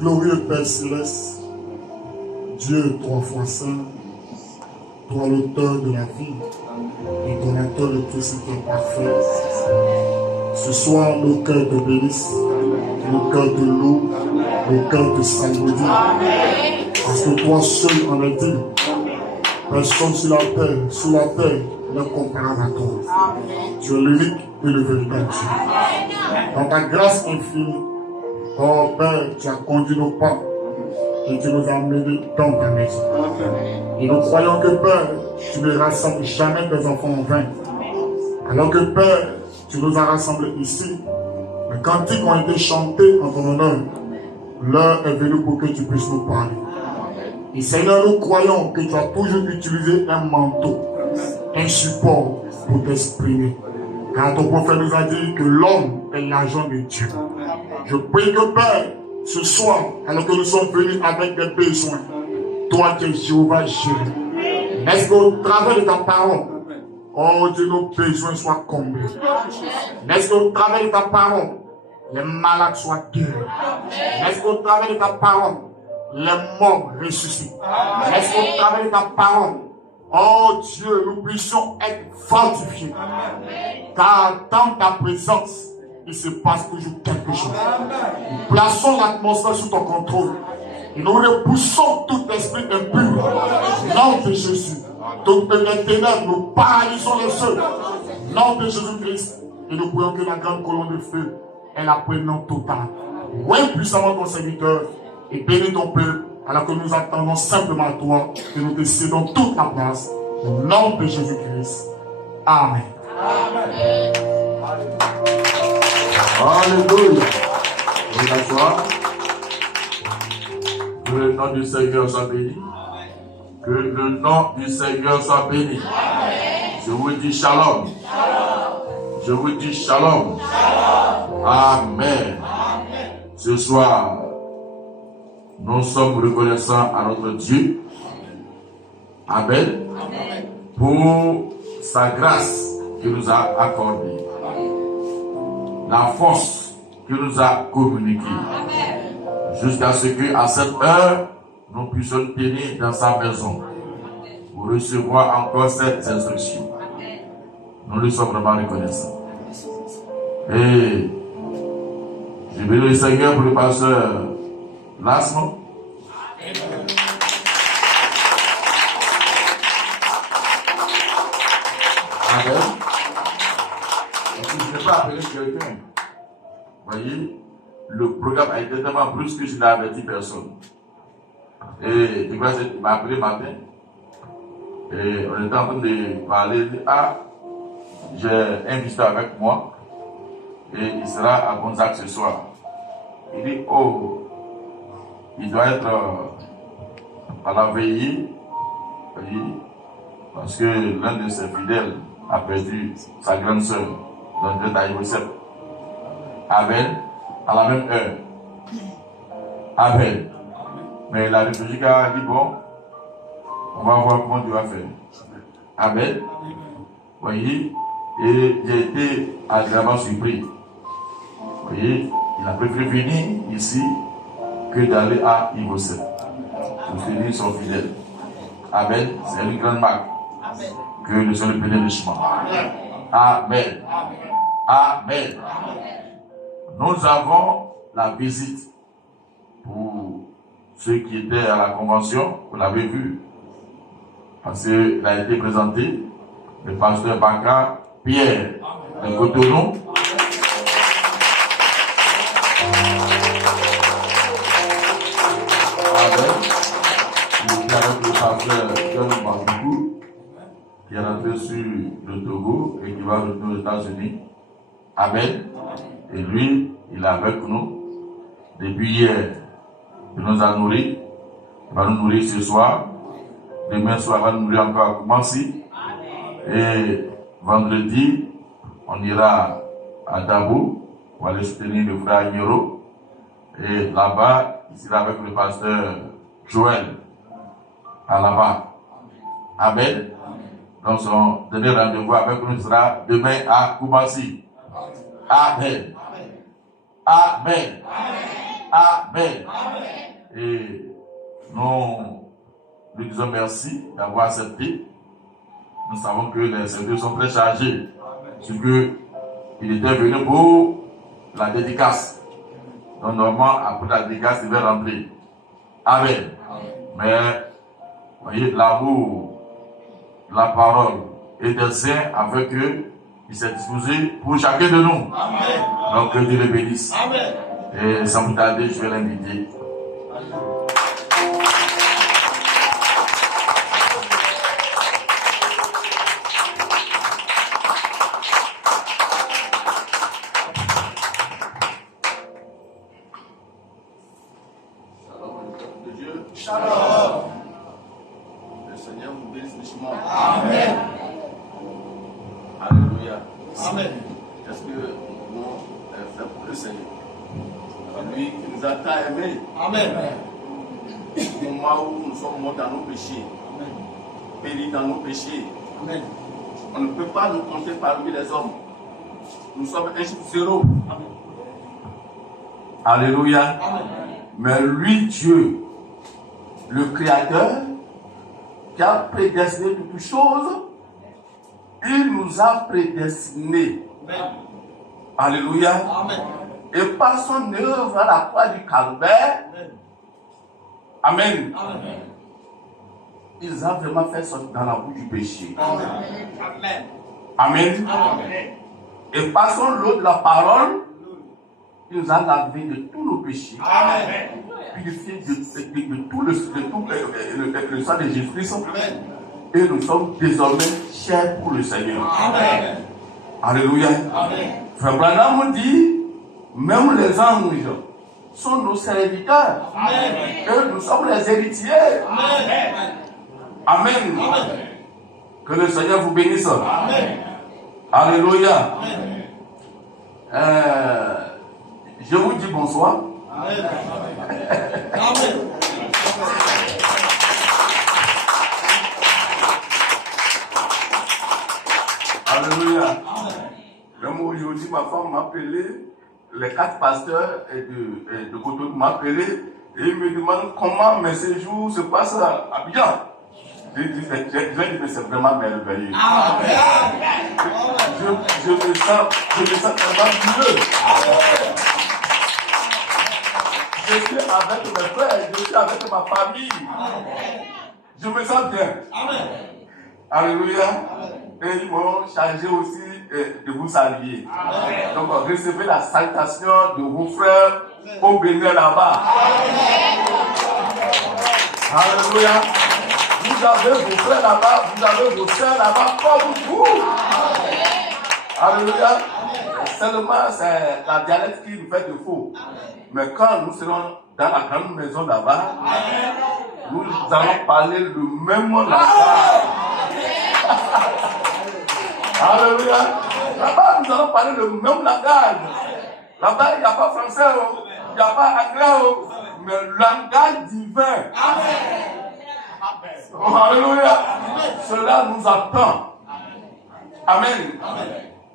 Glorieux Père Céleste, Dieu trois fois saint, toi l'auteur de la vie et donateur de tout ce qui est parfait. Ce soir, nos cœurs te bénissent, nos cœurs te louent, nos cœurs te saluent. Parce que toi seul en es digne. Personne sur la terre n'est comparable à toi. Tu es l'unique et le véritable Dieu. Dans ta grâce infinie, oh Père, tu as conduit nos pas et tu nous as menés dans ta maison. Et nous croyons que Père, tu ne rassembles jamais tes enfants en vain. Alors que Père, tu nous as rassemblés ici, mais cantiques ont été chantés en ton honneur. L'heure est venue pour que tu puisses nous parler. Et Seigneur, nous croyons que tu as toujours utilisé un manteau, un support pour t'exprimer. Car ton prophète nous a dit que l'homme est l'agent de Dieu. Je prie que Père, ce soir, alors que nous sommes venus avec des besoins, toi qui es Jéhovah Jireh, laisse qu'au travers de ta parole, oh Dieu, nos besoins soient comblés. Laisse qu'au travers de ta parole, les malades soient guéris. Laisse qu'au travers de ta parole, les morts ressuscitent. Laisse qu'au travers de ta parole, oh Dieu, nous puissions être fortifiés. Car dans ta présence, il se passe toujours quelque chose. Nous plaçons l'atmosphère sous ton contrôle. Et nous repoussons tout esprit impur. Nom de Jésus. Toutes les ténèbres, nous paralysons les cieux. Nom de Jésus-Christ. Et nous prions que la grande colonne de feu ait la prévenance totale. Oui, puissamment ton serviteur. Et bénis ton peuple. Alors que nous attendons simplement à toi. Et nous te cédons toute la place. Au nom de Jésus-Christ. Amen. Amen. Alléluia. Vous asseoir. Que le nom du Seigneur soit béni. Que le nom du Seigneur soit béni. Je vous dis shalom. Je vous dis shalom. Amen. Ce soir, nous sommes reconnaissants à notre Dieu. Amen. Pour sa grâce qu'il nous a accordée. La force qu'il nous a communiquée. Jusqu'à ce qu'à cette heure, nous puissions tenir dans sa maison pour recevoir encore cette instruction. Nous lui sommes vraiment reconnaissants. Et je bénis le Seigneur pour le pasteur Lasmo. Amen. Je n'ai pas appelé quelqu'un. Vous voyez, le programme a été tellement brusque que je n'ai averti personne. Et il m'a appelé matin. Et on était en train de parler. Il dit, j'ai un visiteur avec moi. Et il sera à Gonzague ce soir. Il dit, il doit être à la veillée. Vous voyez, parce que l'un de ses fidèles a perdu sa grande sœur dans le détail Joseph. Amen. À la même heure. Amen. Mais la République a dit bon, on va voir comment tu vas faire. Amen. Vous voyez, et j'ai été agréablement surpris. Vous voyez, il a préféré venir ici que d'aller à Joseph. Pour finir son fidèle. Amen. C'est une grande marque. Que le Seigneur bénisse richement. Amen. Amen. Nous avons la visite pour ceux qui étaient à la convention, vous l'avez vu, parce qu'il a été présenté, le pasteur Baka Pierre de Cotonou. Il était avec le pasteur John Bamboukou, qui est rentré sur le Togo et qui va retourner aux États-Unis. Amen. Et lui, il est avec nous depuis hier. Il nous a nourris. Il va nous nourrir ce soir. Demain soir, il va nous nourrir encore à Koumassi. Et vendredi, on ira à Dabou pour aller soutenir le frère Niro. Et là-bas, il sera avec le pasteur Joël. À là-bas. Amen. Donc son dernier rendez-vous avec nous sera demain à Koumassi. Amen. Amen. Amen. Et nous lui disons merci d'avoir accepté. Nous savons que les services sont très chargés. C'est que il était venu pour la dédicace. Donc normalement, après la dédicace, il va rentrer. Amen. Mais, vous voyez, l'amour, la parole et des saints avec eux, il s'est disposé pour chacun de nous. Amen. Donc que Dieu le bénisse. Amen. Et sans plus tarder, je vais l'inviter. Le Seigneur vous bénisse richement. Amen. Alléluia. Amen. Qu'est-ce que nous faisons pour le Seigneur? Lui qui nous a tant aimés. Amen. Au moment où nous sommes morts dans nos péchés, péris dans nos péchés, amen. On ne peut pas nous compter parmi les hommes. Nous sommes un chiffre zéro. Amen. Alléluia. Amen. Mais lui, Dieu, le Créateur, qui a prédestiné toutes choses, il nous a prédestinés. Amen. Alléluia. Amen. Et par son œuvre à la croix du Calvaire, Amen. Amen. Ils ont vraiment fait sortir dans la boue du péché. Amen. Amen. Amen. Et par son lot de la parole, il nous a lavé de tous nos péchés. Amen. Purifié de tout le sang de Jésus-Christ. Et nous sommes désormais chers pour le Seigneur. Amen. Alléluia. Amen. Frère Branham dit, même les anges sont nos serviteurs. Amen. Et nous sommes les héritiers. Amen. Amen. Amen. Que le Seigneur vous bénisse. Amen. Alléluia. Amen. Je vous dis bonsoir. Amen. Amen. Alléluia. Même aujourd'hui, ma femme m'a appelé, les 4 pasteurs de Cotonou m'ont appelé et ils me demandent comment mes séjours se passent à Abidjan. J'ai dit, mais c'est vraiment merveilleux. Je me sens vraiment mieux. Je suis avec mes frères, je suis avec ma famille. Je me sens bien. Alléluia. Et ils m'ont chargé aussi de vous saluer. Amen. Donc recevez la salutation de vos frères au Bénin là-bas. Alléluia. Vous avez vos frères là-bas, vous avez vos soeurs là-bas comme vous. Alléluia. Seulement c'est la dialecte qui nous fait défaut. Mais quand nous serons dans la grande maison là-bas, nous allons parler le même langage. Alléluia. Là-bas, nous allons parler le même langage. Là-bas, il n'y a pas français, il n'y a pas anglais, mais langage divin. Alléluia. Cela nous attend. Amen.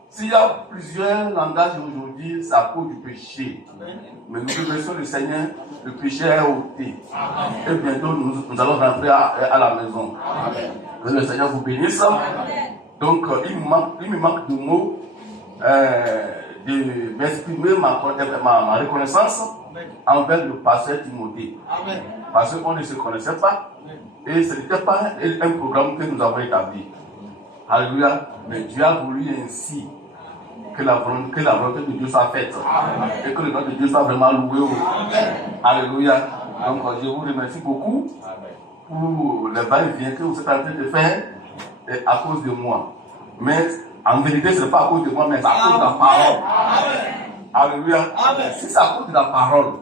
S'il y a plusieurs langages aujourd'hui, c'est à cause du péché. Mais nous remercions le Seigneur, le péché est ôté. Et bientôt, nous allons rentrer à la maison. Que le Seigneur vous bénisse. Donc, il me manque de mots d'exprimer ma reconnaissance envers le pasteur Timothée. Parce qu'on ne se connaissait pas et ce n'était pas un programme que nous avons établi. Alléluia. Mais Dieu a voulu ainsi que la volonté de Dieu soit faite. Et que le nom de Dieu soit vraiment loué. Alléluia. Donc, je vous remercie beaucoup pour le va-et-vient que vous êtes en train de faire. À cause de moi. Mais en vérité, ce n'est pas à cause de moi, mais c'est à cause de la parole. Alléluia. Si c'est à cause de la parole,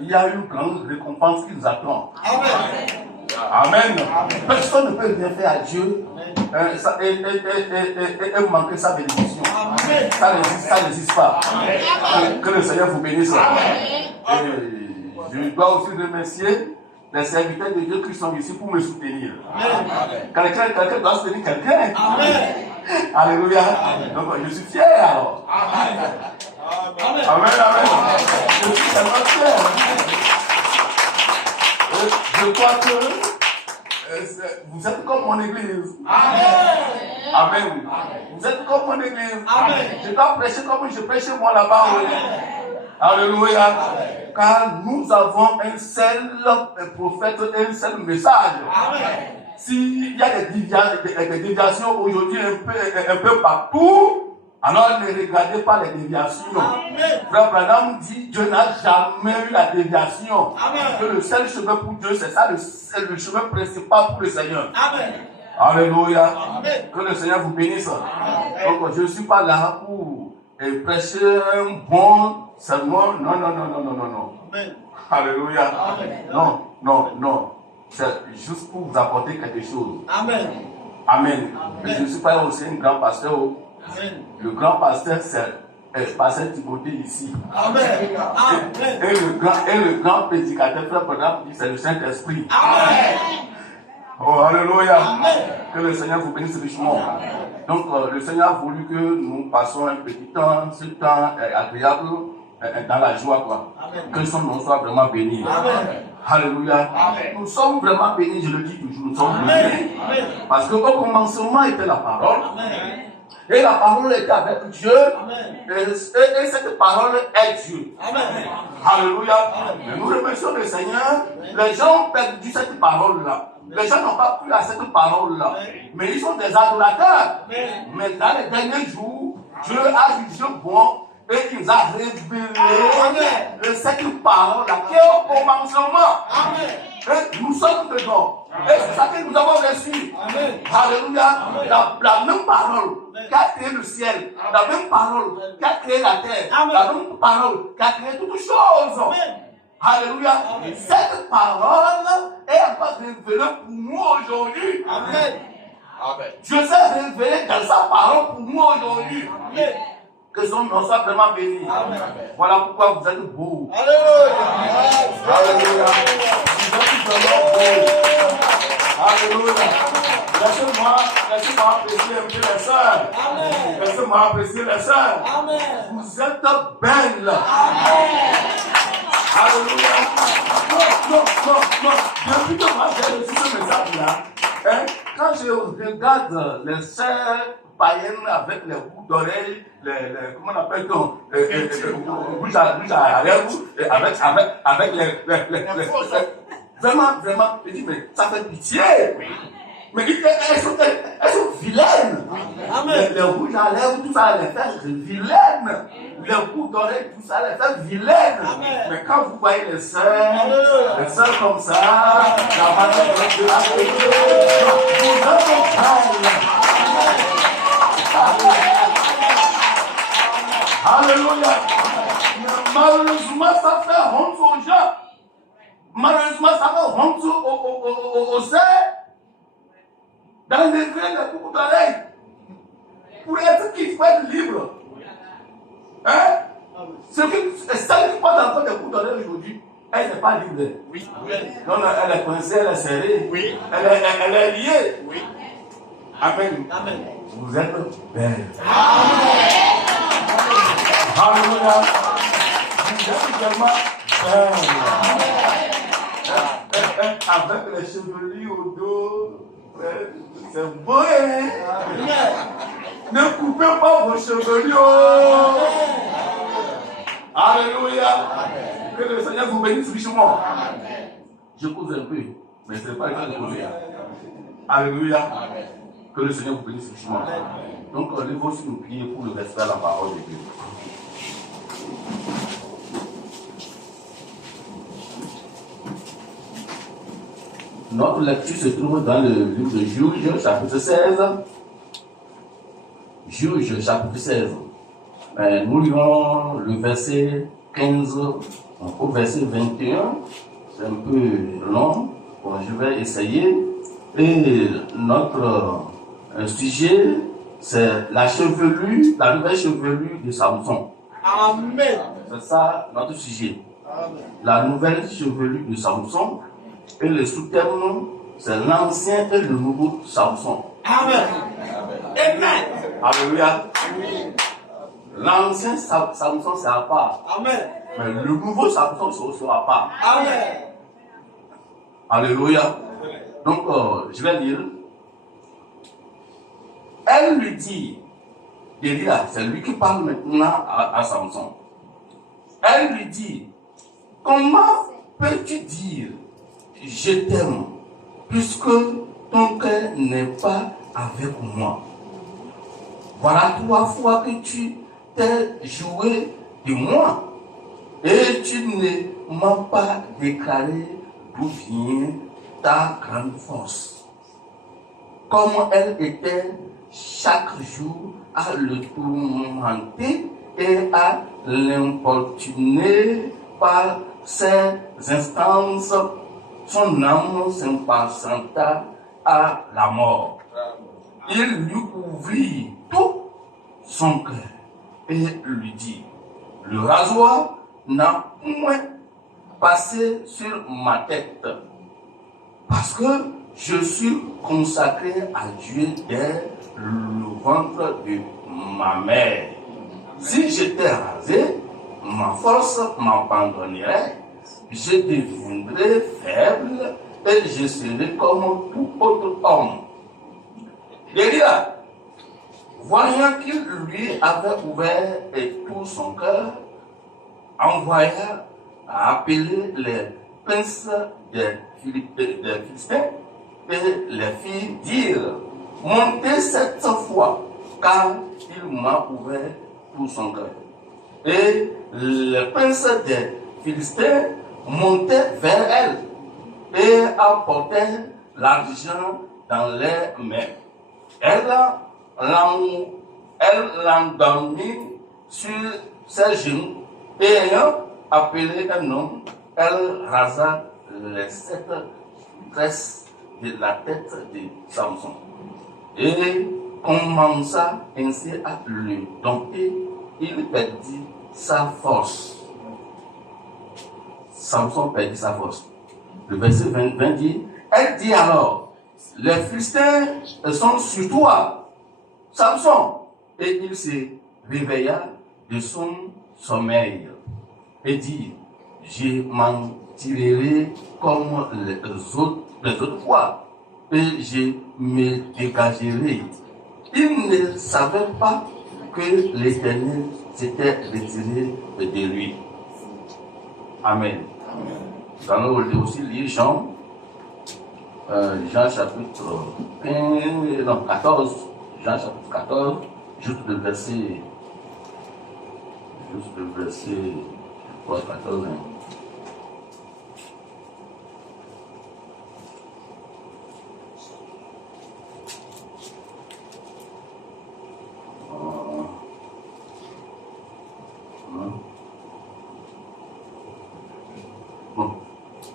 il y a une grande récompense qui nous attend. Amen. Personne ne peut rien faire à Dieu et manquer sa bénédiction. Ça n'existe pas. Que le Seigneur vous bénisse. Je dois aussi remercier les serviteurs de Dieu qui sont ici pour me soutenir. Quelqu'un doit soutenir quelqu'un. Alléluia. Donc je suis fier alors. Amen. Je suis tellement fier. Je crois que vous êtes comme mon église. Amen. Vous êtes comme mon église. Je dois prêcher comme je prêchais moi là-bas. Alléluia. Car nous avons un seul prophète et un seul message. S'il y a des déviations aujourd'hui un peu partout, alors ne regardez pas les déviations. Frère Branham dit, Dieu n'a jamais eu la déviation. Que le seul chemin pour Dieu, c'est ça, le chemin principal pour le Seigneur. Alléluia. Que le Seigneur vous bénisse. Donc je ne suis pas là pour prêcher un bon Seulement, non. Amen. Alléluia. Amen. Non. C'est juste pour vous apporter quelque chose. Amen. Amen. Mais je ne suis pas aussi un grand pasteur. Amen. Le grand pasteur, c'est pasteur Timothée ici. Amen. Et le grand prédicateur, frère Pendant, c'est le Saint-Esprit. Amen. Oh, alléluia. Amen. Que le Seigneur vous bénisse richement. Donc, le Seigneur a voulu que nous passions un petit temps, ce temps agréable, dans la joie, quoi. Amen. Que son nom soit vraiment béni. Amen. Alléluia. Amen. Nous sommes vraiment bénis, je le dis toujours, nous sommes Amen. bénis. Amen. Parce qu'au commencement était la parole. Amen. Et la parole était avec Dieu. Amen. Et cette parole est Dieu. Amen. Alléluia. Mais nous remercions le Seigneur. Les gens ont perdu cette parole-là. Les gens n'ont pas cru à cette parole-là. Mais ils sont des adorateurs. Mais dans les derniers jours, Dieu a jugé bon et il nous a révélé cette parole-là qui est au commencement. Et nous sommes dedans. Et c'est ça que nous avons reçu. Alléluia. La même parole qui a créé le ciel, la même parole qui a créé la terre, la même parole qui a créé toutes choses. Alléluia. Cette parole est encore révélée pour moi aujourd'hui. Amen. Dieu s'est révélé dans sa parole pour moi aujourd'hui. Que son nom soit vraiment béni. Voilà pourquoi vous êtes beaux. Alléluia. Alléluia. Vous êtes vraiment beaux. Alléluia. Laissez-moi apprécier un peu les sœurs. Laissez-moi apprécier les sœurs. Vous êtes belles. Alléluia. Non. Depuis que moi j'ai reçu ce message-là, quand je regarde les sœurs païennes avec les boucles d'oreilles, comment on appelle-t-on, rouge à lèvres, avec les vraiment, je dis, mais ça fait pitié. Mais elles sont vilaines. Les rouges à lèvres, tout ça les fait vilaines. Les boucles d'oreilles, tout ça les fait vilaines. Mais quand vous voyez les sœurs comme ça, la manière de la vous êtes alléluia. Mais malheureusement, ça fait honte aux gens. Malheureusement, ça fait honte aux sœurs d'enlever les boucles d'oreilles pour être qui faut être libre. Celle qui porte encore des boucles d'oreilles aujourd'hui, elle n'est pas libre. Donc elle est coincée, elle est serrée. Elle est liée. Amen. Vous êtes belle. Alléluia. Vous êtes vraiment belle. Avec les chevelures au dos, c'est beau, hein? Ne coupez pas vos chevelures. Alléluia. Que le Seigneur vous bénisse richement. Je pose un peu, mais ce n'est pas le temps de poser. Alléluia. Que le Seigneur vous bénisse richement. Donc, levons sur nos pieds pour le respect à la parole de Dieu. Notre lecture se trouve dans le livre de Juge, chapitre 16. Juge, chapitre 16. Nous lirons le verset 15 au verset 21. C'est un peu long. Bon, je vais essayer. Et notre sujet, c'est la chevelure, la nouvelle chevelure de Samson. Amen. C'est ça notre sujet. Amen. La nouvelle chevelure de Samson. Et le sous-terme, c'est l'ancien et le nouveau Samson. Amen. Amen. Alléluia. L'ancien Samson, c'est à part. Amen. Mais le nouveau Samson, c'est aussi à part. Amen. Alléluia. Donc, je vais lire. Elle lui dit, Delilah, c'est lui qui parle maintenant à Samson. Elle lui dit, comment peux-tu dire je t'aime, puisque ton cœur n'est pas avec moi? Voilà 3 fois que tu t'es joué de moi et tu ne m'as pas déclaré d'où vient ta grande force. Comme elle était chaque jour à le tourmenter et à l'importuner par ses instances, son âme s'impatienta à la mort. Il lui ouvrit tout son cœur et lui dit, le rasoir n'a point passé sur ma tête, parce que je suis consacré à Dieu dès le ventre de ma mère. Si j'étais rasé, ma force m'abandonnerait, je deviendrais faible et je serais comme tout autre homme. Délia, voyant qu'il lui avait ouvert tout son cœur, envoya à appeler les princes des Philistins et les fit dire, montez 7 fois, car il m'a ouvert tout son cœur. Et les princes des Philistins montaient vers elle et apportaient l'argent dans leurs mains. Elle l'endormit sur ses genoux et ayant appelé un homme, elle rasa les 7 tresses de la tête de Samson et commença ainsi à le dompter. Il perdit sa force. Samson perdit sa force. Le verset 20 dit, elle dit alors, les Philistins sont sur toi, Samson. Et il se réveilla de son sommeil et dit, je m'en tirerai comme les autres fois et je me dégagerai. Il ne savait pas que l'Éternel s'était retiré de lui. Amen. Nous allons aussi lire Jean chapitre 14, Jean chapitre 14, juste le verset 14.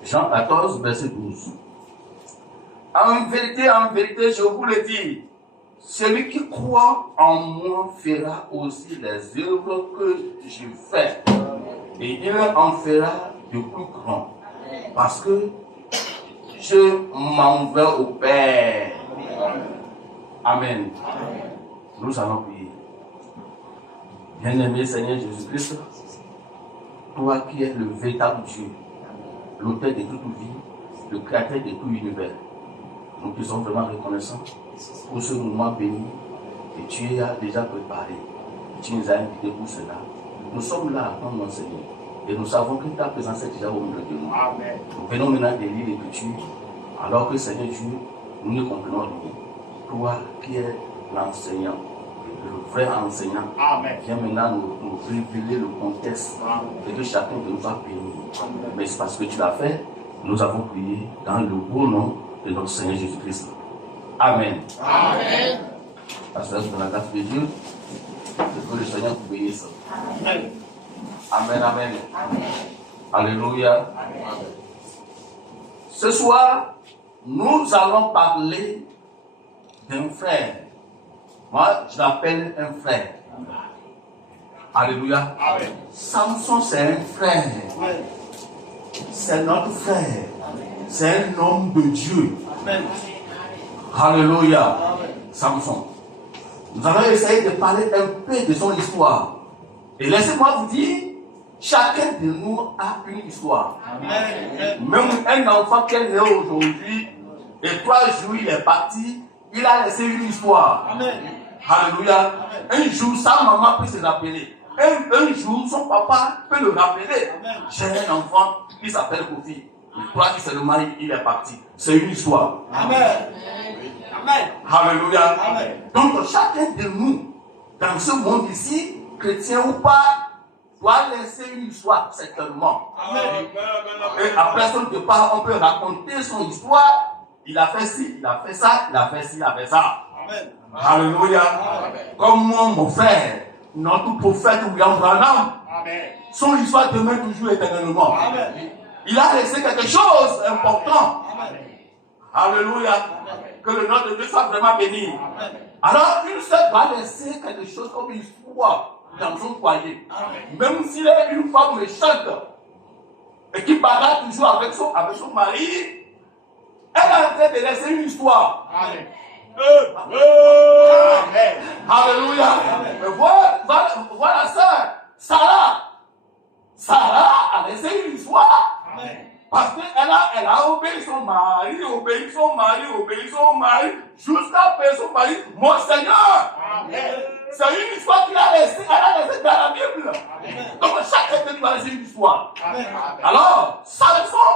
Jean 14, verset 12. En vérité, je vous le dis, celui qui croit en moi fera aussi les œuvres que je fais. Et il en fera de plus grands. Parce que je m'en vais au Père. Amen. Nous allons prier. Bien-aimé Seigneur Jésus-Christ, toi qui es le véritable Dieu, l'auteur de toute vie, le créateur de tout l'univers, nous te sommes vraiment reconnaissants pour ce moment béni que tu as déjà préparé. Tu nous as invités pour cela. Nous sommes là à ton nom, Seigneur, et nous savons que ta présence est déjà au milieu de nous. Amen. Nous venons maintenant de lire l'Écriture, alors que Seigneur Dieu, nous ne comprenons rien. Toi qui es l'enseignant, le vrai enseignant, Amen, viens maintenant nous révéler le contexte. Amen. Et que chacun de nous soit béni. Amen. Mais c'est parce que tu l'as fait, nous avons prié dans le beau nom de notre Seigneur Jésus-Christ. Amen. Amen. Pasteur, dans la grâce de Dieu, que le Seigneur vous bénisse. Amen. Amen, amen. Amen. Alléluia. Amen. Ce soir, nous allons parler d'un frère. Moi, je l'appelle un frère. Alléluia. Amen. Samson, c'est un frère. Amen. C'est notre frère. Amen. C'est un homme de Dieu. Amen. Alléluia. Amen. Samson. Nous allons essayer de parler un peu de son histoire. Et laissez-moi vous dire, chacun de nous a une histoire. Amen. Même un enfant qui est né aujourd'hui, et 3 jours il est parti, il a laissé une histoire. Amen. Alléluia. Amen. Un jour, sa maman peut se rappeler. Un jour, son papa peut le rappeler. Amen. J'ai un enfant qui s'appelle Kofi. Il croit que c'est le mari, il est parti. C'est une histoire. Amen. Amen. Alléluia. Amen. Donc, chacun de nous, dans ce monde ici, chrétien ou pas, doit laisser une histoire, certainement. Amen. Et après son départ, on peut raconter son histoire. Il a fait ci, il a fait ça, il a fait ci, il a fait ça. Amen. Alléluia. Amen. Comme moi, mon frère, notre prophète William Branham, Amen. son histoire demeure toujours éternellement. Amen. Il a laissé quelque chose d'important. Amen. Alléluia. Que le nom de Dieu soit vraiment béni. Alors, une sœur va laisser quelque chose comme une foi dans son foyer. Même s'il est une femme méchante et qui parle toujours avec son mari, elle est en train de laisser une histoire. Amen. Alléluia. Voilà ça. Sarah a laissé une histoire. Amen. Parce qu'elle a obéi son mari, jusqu'à payer son mari. Mon Seigneur. Amen. C'est une histoire qu'il a laissée, elle a laissé dans la Bible. Donc chaque éternel doit laisser une histoire. Amen. Alors, Samson,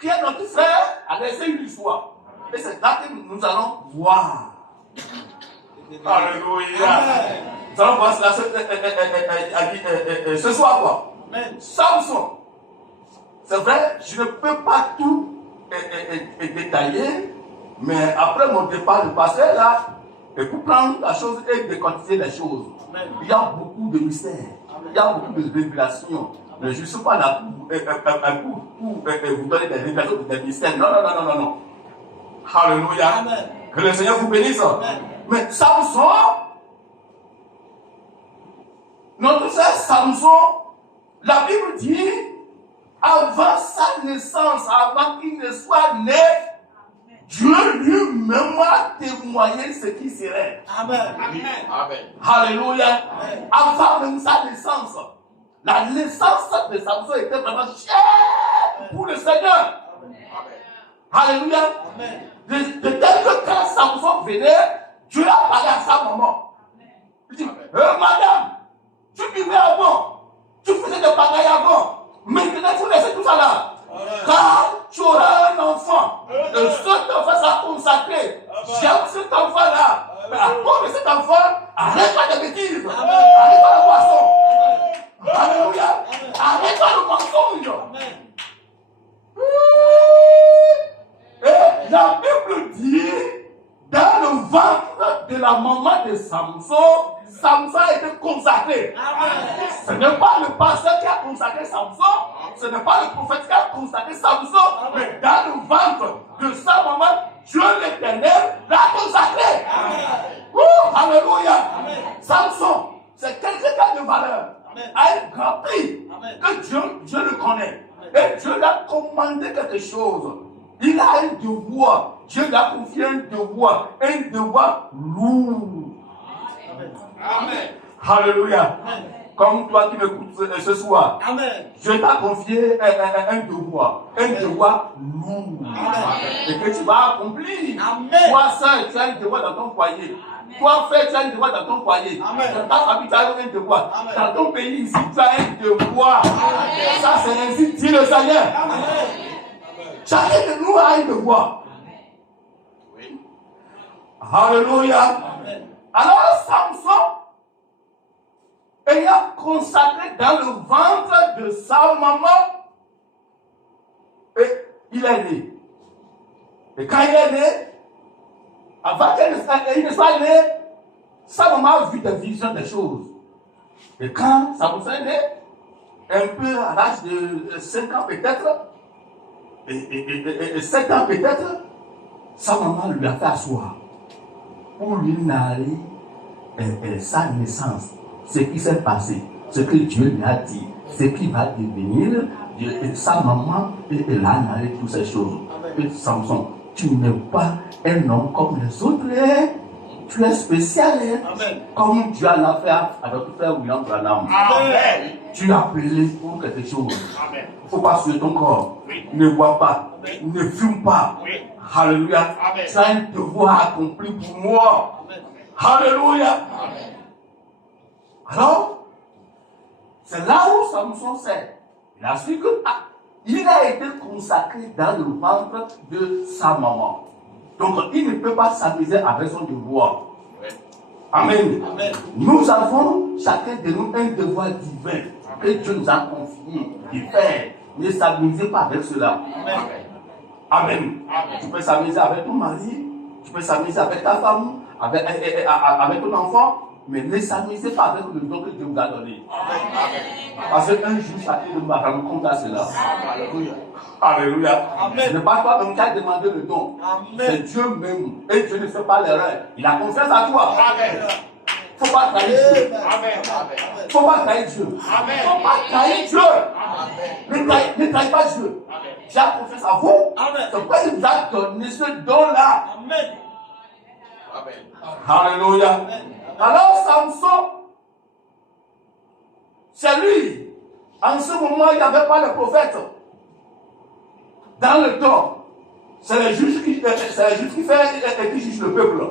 qui est notre frère, a laissé une histoire. Et c'est là que nous allons voir. Alléluia. Nous allons voir cela ce soir quoi. Samson. C'est vrai, je ne peux pas tout détailler, mais après mon départ, le pasteur là, et pour prendre la chose et décortiquer les choses, il y a beaucoup de mystères, il y a beaucoup de révélations. Mais je ne suis pas là pour vous donner des révélations, des mystères. Non. Alléluia. Amen. Que le Seigneur vous bénisse. Mais Samson, notre frère Samson, la Bible dit, avant sa naissance, avant qu'il ne soit né, Dieu lui-même a témoigné ce qui serait. Amen. Amen. Alléluia. Amen. Avant même sa naissance, la naissance de Samson était vraiment chère pour le Seigneur. Alléluia. Amen. De tel que quand Samson venait, Dieu a parlé à sa maman. Il dit, madame, tu vivais avant, tu faisais des bagailles avant. Maintenant, il faut laisser tout ça là. Quand tu auras un enfant, cet enfant sera consacré. J'aime cet enfant-là. Mais à cause de cet enfant, arrête-toi de bêtises. Arrête-toi le poisson. Alléluia. Arrête-toi le mensonge. Et la Bible dit, dans le ventre de la maman de Samson, Samson a été consacré. Ce n'est pas le pasteur qui a consacré Samson, ce n'est pas le prophète qui a consacré Samson, mais dans le ventre de sa maman, Dieu l'Éternel l'a consacré. Alléluia. Samson, c'est quelqu'un qui a de valeur, a un grand prix, que Dieu le connaît. Et Dieu lui a commandé quelque chose. Il a un devoir. Dieu lui a confié un devoir lourd. Amen. Alléluia. Comme toi qui m'écoutes ce soir. Amen. Dieu t'a confié un devoir lourd. Et que tu vas accomplir. Amen. Toi seul, tu as un devoir dans ton foyer. Toi frère, tu as un devoir dans ton foyer. Dans ta famille, tu as un devoir. Dans ton pays ici, tu as un devoir. Ça, c'est ainsi dit le Seigneur. Chacun de nous a un devoir. Alléluia. Alors Samson, ayant consacré dans le ventre de sa maman, et il est né. Et quand il est né, avant qu'il ne soit né, sa maman a vu des visions des choses. Et quand Samson est né, un peu à l'âge de 5 ans peut-être, et 7 ans peut-être, sa maman lui a fait asseoir pour lui narrer sa naissance, ce qui s'est passé, ce que Dieu lui a dit, ce qui va devenir. Sa maman, elle a narré toutes ces choses. Et Samson, tu n'es pas un homme comme les autres, tu es spécial, comme Dieu l'a fait avec notre frère William Branham. Amen. Tu es appelé pour quelque chose. Amen. Il ne faut pas suivre ton corps. Ne bois pas. Ne fume pas. Alléluia. Tu as un devoir accompli pour moi. Alléluia. Alors, c'est là où Samson sait. Il a su que il a été consacré dans le ventre de sa maman. Donc, il ne peut pas s'amuser avec son devoir. Amen. Amen. Nous avons chacun de nous un devoir divin que Dieu nous a confié de faire. Ne s'amusez pas avec cela. Amen. Tu peux s'amuser avec ton mari, tu peux s'amuser avec ta femme, avec ton enfant, Mais ne s'amusez pas avec le don que Dieu vous a donné. Parce qu'un jour, chacun de nous va rendre compte à cela. Alléluia. Alléluia. Ce n'est pas toi-même qui as demandé le don. C'est Dieu même. Et Dieu ne fait pas l'erreur. Il a confiance à toi. Il ne faut pas trahir Dieu. Il ne faut pas trahir Dieu. Il ne faut pas trahir Dieu. Ne trahis pas Dieu. J'ai confiance à vous. C'est pourquoi il vous a donné ce don-là. Alléluia. Alors Samson, c'est lui. En ce moment, il n'y avait pas de prophète. Dans le temps, c'est les juges qui jugent le peuple.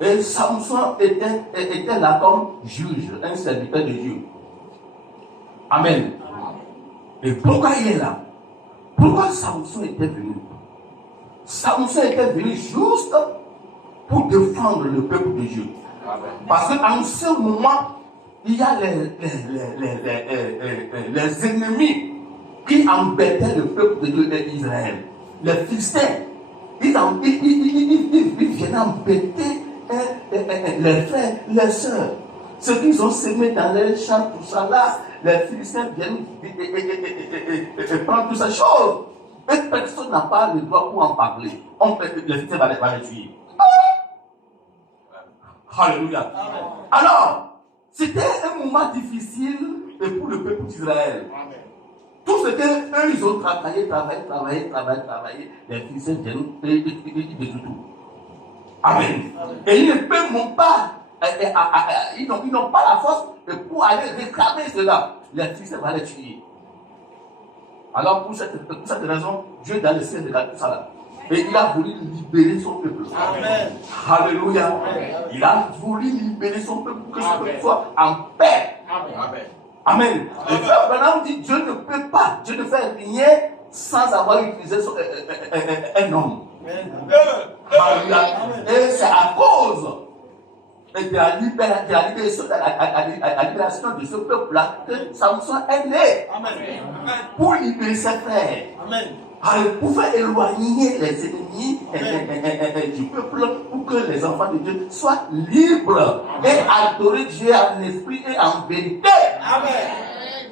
Et Samson était là comme juge, un serviteur de Dieu. Amen. Et pourquoi il est là? Pourquoi Samson était venu? Samson était venu juste pour défendre le peuple de Dieu. Parce qu'en ce moment, il y a les ennemis qui embêtaient le peuple de Dieu d'Israël. Les Philistins, ils viennent embêter les frères, les sœurs. Ceux qu'ils ont semé dans les champs, tout ça là, les Philistins viennent et prendre toutes ces choses. Et personne n'a pas le droit pour en parler. Les Philistins vont les tuer. Alléluia. Alors, c'était un moment difficile pour le peuple d'Israël. Tout ce qu'eux, ils ont travaillé. Les Philistins viennent et détruisent tout. Amen. Et ils ne peuvent même pas, ils n'ont pas la force pour aller réclamer cela. Les Philistins vont les tuer. Alors, pour cette raison, Dieu dans le ciel regarde tout ça là. Et il a voulu libérer son peuple. Amen. Alléluia. Amen. Il a voulu libérer son peuple pour que son peuple soit en paix. Amen. Amen. Et frère Branham dit Dieu ne peut pas, Dieu ne fait rien sans avoir utilisé un homme. Alléluia. Et c'est à cause de la libération de ce peuple-là que Samson est né. Amen. Pour libérer ses frères. Amen. Pour faire éloigner les ennemis du peuple, pour que les enfants de Dieu soient libres et adorer Dieu en esprit et en vérité. Amen.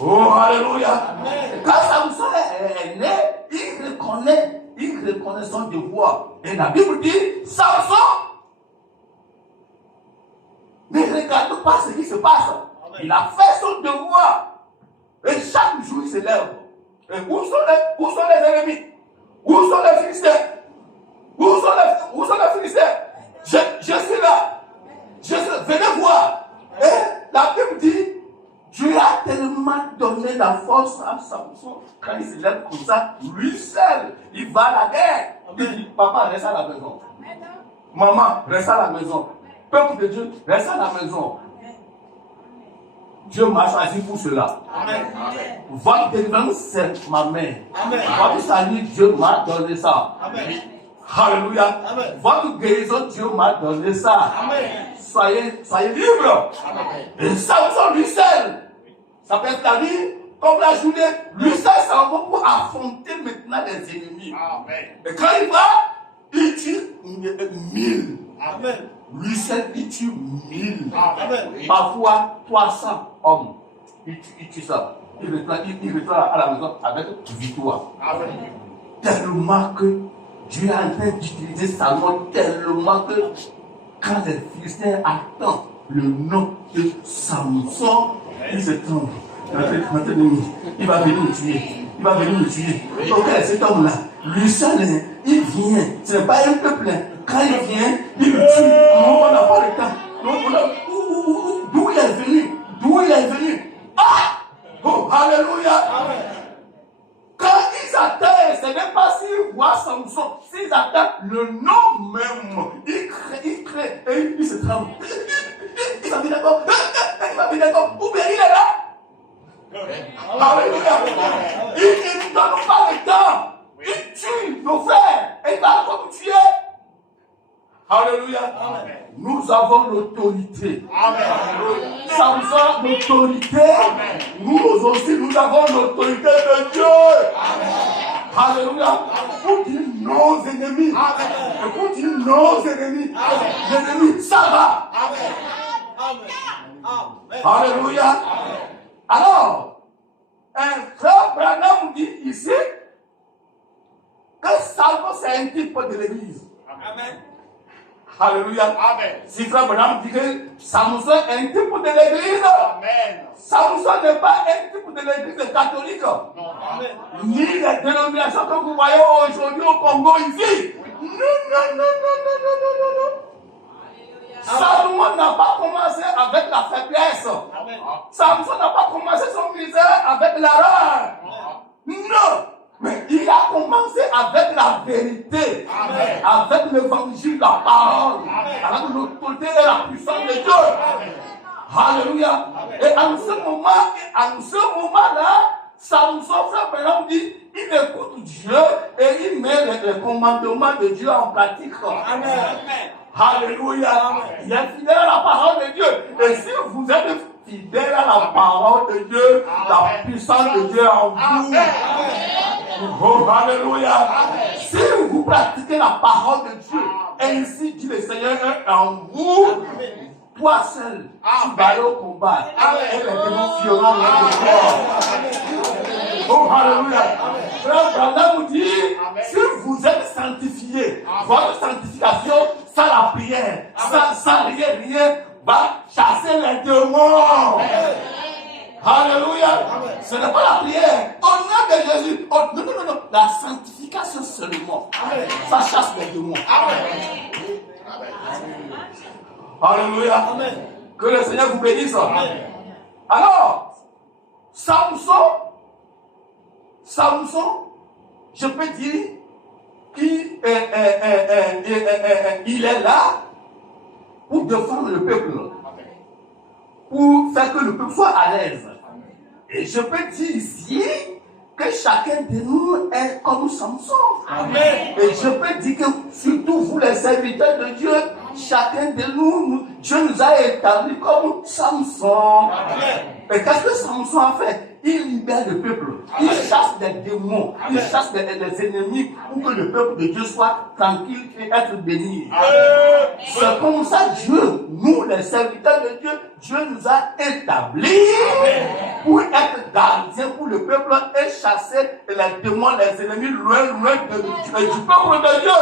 Oh, alléluia. Amen. Quand Samson est né, il reconnaît son devoir. Et la Bible dit, Samson, ne regarde pas ce qui se passe. Amen. Il a fait son devoir. Et chaque jour, il se lève. Et où sont les ennemis? Où sont les Philistins? Où sont les Philistins? Je suis là. Venez voir. Et la Bible dit, Dieu a tellement donné la force à Samson. Quand il se lève comme ça, lui seul, il va à la guerre. Il dit, papa, reste à la maison. Maman, reste à la maison. Peuple de Dieu, reste à la maison. Dieu m'a choisi pour cela. Amen. Votre délivrance, c'est ma main. Amen. Votre salut, Dieu m'a donné ça. Amen. Alléluia. Amen. Votre guérison, Dieu m'a donné ça. Amen. Soyez libres. Amen. Et Samson, lui seul, ça peut être la vie comme la journée. Lui seul, ça va pour affronter maintenant les ennemis. Amen. Et quand il va, il tue 1000. Amen. Lui seul, il tue 1000. Amen. Parfois 300 hommes. Il tue ça. Il retourne à la maison avec victoire. Amen. Tellement que Dieu est en train d'utiliser sa main, tellement que quand les Philistins attendent le nom de Samson, ils se trompent. Il va venir nous tuer. Il va venir nous tuer. Ok, cet homme-là, lui seul, il vient. Ce n'est pas un peuple. Quand il vient, il le tue. On n'a pas le temps. D'où il est venu? Ah! Oh, alléluia! Amen. Quand ils attendent, ce n'est pas s'ils voient Samson. S'ils attendent le nom même, ils créent et ils se tremblent. Il va venir d'accord. Ou bien il est là. Alléluia! Ils ne donnent pas le temps. Ils tuent nos frères et ils vont encore nous tuer. Alléluia. Amen. Nous avons l'autorité. Amen. Samson, l'autorité. Amen. Nous aussi, nous avons l'autorité de Dieu. Amen. Alléluia. Pour dire nos ennemis. Amen. Et pour dire nos ennemis. Amen. Les ennemis, ça va. Amen. Alléluia. Alors, un frère Branham dit ici que Salomon c'est un type de l'église. Amen. Alléluia. Amen. Si frère Branham dit que Samson est un type de l'église, Amen. Samson n'est pas un type de l'église catholique. Non. Amen. Ni les dénominations que vous voyez aujourd'hui au Congo ici. Non. Salomon n'a pas commencé avec la faiblesse. Amen. Samson n'a pas commencé son misère avec l'erreur. Non. Mais il a commencé avec la vérité. Amen. Avec l'évangile, la parole. Avec l'autorité et la puissance de Dieu. Alléluia. Et en ce moment-là, Samson, frère Branham dit, il écoute Dieu et il met les commandements de Dieu en pratique. Amen. Alléluia. Il est fidèle à la parole de Dieu. Et si vous êtes fidèle à la parole de Dieu, la puissance de Dieu en vous. Oh, alléluia. Si vous pratiquez la parole de Dieu, ainsi dit le Seigneur en vous, toi seul, tu vas aller au combat. Et les démons fuiront dans le corps. Oh, alléluia. Frère Branham vous dit, si vous êtes sanctifié, votre sanctification, sans la prière, sans rien, va chasser les démons. Alléluia. Ce n'est pas la prière. Au nom de Jésus. Oh, non. La sanctification seulement. Ça chasse les démons. Alléluia. Que le Seigneur vous bénisse. Alors, Samson, je peux dire qu'il il est là pour défendre le peuple. Pour faire que le peuple soit à l'aise. Et je peux dire ici que chacun de nous est comme Samson. Amen. Et je peux dire que surtout vous les serviteurs de Dieu, chacun de nous, Dieu nous a établis comme Samson. Amen. Et qu'est-ce que Samson a fait? Il libère le peuple. Il chasse des démons. Il chasse des ennemis pour que le peuple de Dieu soit tranquille et être béni. C'est comme ça Dieu, nous les serviteurs de Dieu, Dieu nous a établis pour être gardiens pour le peuple et chasser les démons, les ennemis loin du peuple de Dieu.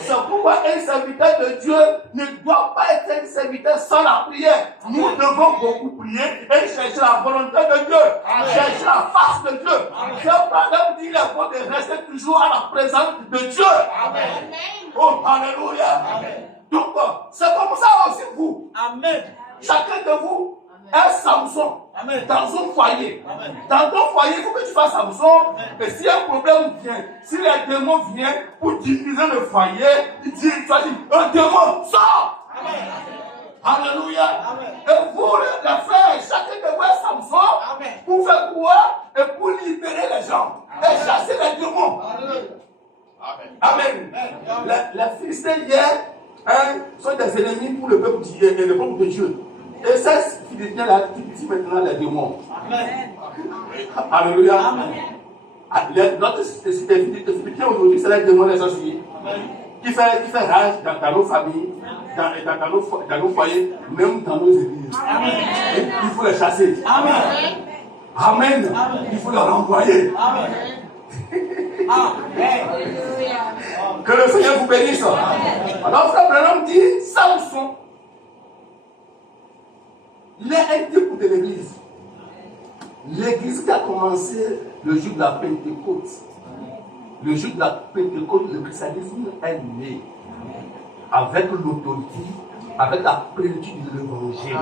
C'est pourquoi un serviteur de Dieu ne doit pas être un serviteur sans la prière. Nous devons beaucoup prier et chercher la volonté de Dieu, chercher la face de Dieu. Dieu Branham dit qu'il faut de rester toujours à la présence de Dieu. Amen. Oh, alléluia. Donc, c'est comme ça aussi vous. Amen. Chacun de vous est Samson. Amen. Dans son foyer. Amen. Dans ton foyer, il faut que tu fasses Samson. Et si un problème vient, si les démons viennent pour diviser le foyer, il dit, un démon, sort. Alléluia. Et vous, les frères, chacun de vous est Samson. Amen. Pour faire quoi? Et pour libérer les gens. Et chasser les démons. Amen. Les Philistins hier sont des ennemis pour le peuple de Dieu. Et ça, Philistins là, qui maintenant les démons. Alléluia. Notre Philistins aujourd'hui, c'est les démons, les sorciers. Qui fait rage dans nos familles, dans nos foyers, même dans nos églises. Et il faut les chasser. Amen. Il faut les renvoyer. Que le Seigneur vous bénisse. Alors, frère Branham dit, Samson, il est un type de l'église. L'église qui a commencé le jour de la Pentecôte. Le jour de la Pentecôte, le christianisme est né. Avec l'autorité, avec la plénitude de l'évangile.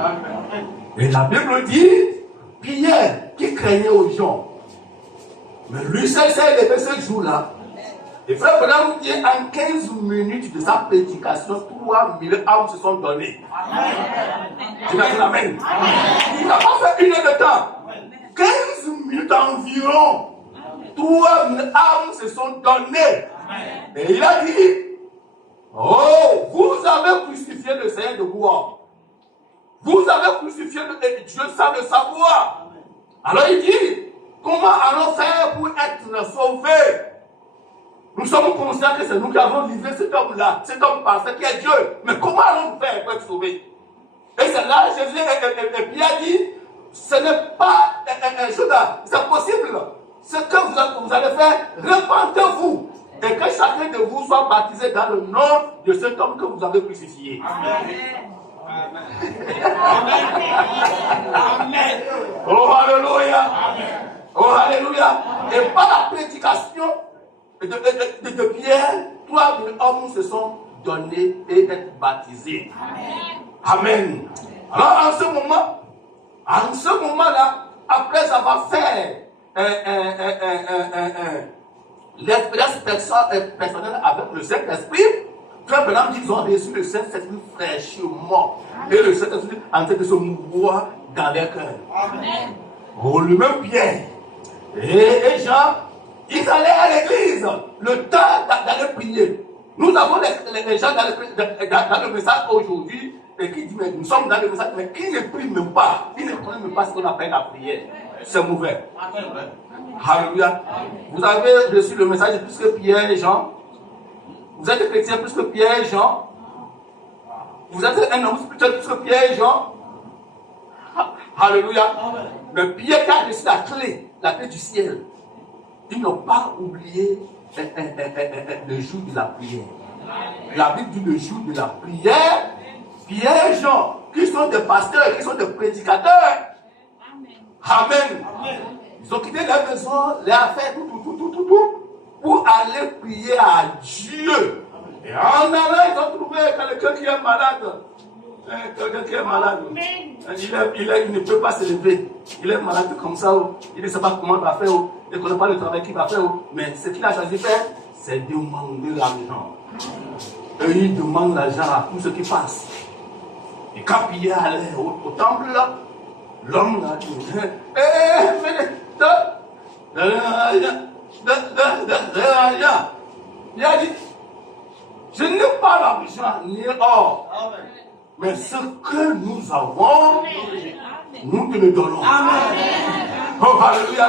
Et la Bible dit, Pierre qui craignait aux gens. Mais lui, s'est levé ce jour-là. Et frère Branham dit, en 15 minutes de sa prédication, 3000 âmes se sont données. Amen. Il n'a pas fait une heure de temps. 15 minutes environ, 3000 âmes se sont données. Et il a dit, oh, vous avez crucifié le Seigneur de gloire. Vous avez crucifié Dieu sans le savoir. Alors il dit, comment allons faire pour être sauvés? Nous sommes conscients que c'est nous qui avons livré cet homme-là, cet homme parfait qui est Dieu. Mais comment allons-nous faire pour être sauvés? Et c'est là, Jésus et Pierre dit, ce n'est pas c'est possible. Ce que vous allez faire, repentez-vous. Et que chacun de vous soit baptisé dans le nom de cet homme que vous avez crucifié. Amen. Amen. Oh, alléluia. Oh, alléluia. Et par la prédication de Pierre, 3000 hommes se sont donnés et être baptisés. Amen. Alors, en ce moment-là, après avoir fait l'expérience personnelle avec le Saint-Esprit, Frère Branham dit qu'ils ont reçu le Saint-Esprit fraîchement. Et le Saint-Esprit en train de se mouvoir dans leur cœur. Amen. Oh, le même Pierre et Jean, ils allaient à l'église le temps d'aller prier. Nous avons les gens dans le message aujourd'hui et qui disent, mais nous sommes dans le message, mais qui ne prie même pas. Ils ne connaissent même pas ce qu'on appelle la prière. C'est mauvais. Alléluia. Vous avez reçu le message plus que Pierre et Jean. Vous êtes chrétien plus que Pierre et Jean. Vous êtes un homme spirituel plus que Pierre et Jean. Alléluia. Mais Pierre qui a reçu la clé du ciel, ils n'ont pas oublié le jour de la prière. La Bible dit le jour de la prière, Pierre et Jean, qui sont des pasteurs, qui sont des prédicateurs. Amen. Ils ont quitté leur maison, les affaires, tout, pour aller prier à Dieu. Et en allant, ils ont trouvé quelqu'un qui est malade. Quelqu'un qui est malade. Il ne peut pas se lever. Il est malade comme ça. Il ne sait pas comment il va faire. Il ne connaît pas le travail qu'il va faire. Mais ce qu'il a choisi de faire, c'est demander l'argent. Et il demande l'argent à tous ceux qui passent. Et quand Pierre allait au temple, l'homme a dit, il a dit, je n'ai pas l'argent ni or, mais ce que nous avons, nous te le donnons. Oh, alléluia.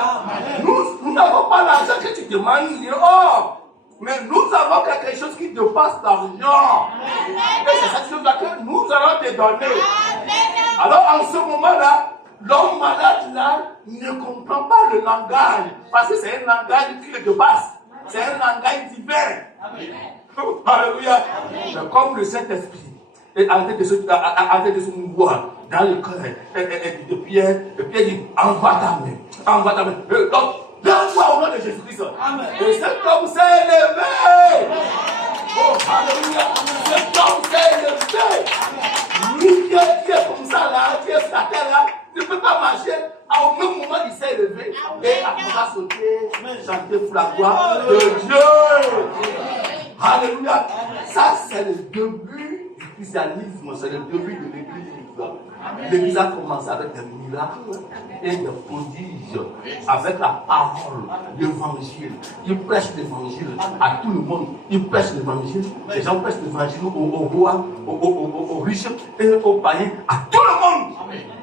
Nous n'avons pas l'argent que tu demandes ni or, mais nous avons quelque chose qui dépasse l'argent. Et c'est cette chose-là que nous allons te donner. Alors en ce moment-là, l'homme malade là ne comprend pas le langage, parce que c'est un langage qui le dépasse. C'est un langage divin. Alléluia. Mais comme le Saint-Esprit est en train de se mouvoir dans le cœur de Pierre, Pierre dit, envoie ta main. Donc, l'envoie au nom de Jésus-Christ. Et cet homme s'est élevé. Oh, alléluia. Cet homme s'est élevé. Lui qui est comme ça là, qui est sur la terre là, ne peut pas marcher. Au même moment, il s'est élevé et a commencé à sauter, chanter pour la gloire de Dieu. Alléluia. Ça, c'est le début du christianisme, c'est le début de l'église. L'église a commencé avec des miracles et des prodiges, avec la parole, l'évangile. Il prêche l'évangile à tout le monde. Il prêche l'évangile. Les gens prêchent l'évangile aux rois, aux riches et aux païens, à tout le monde.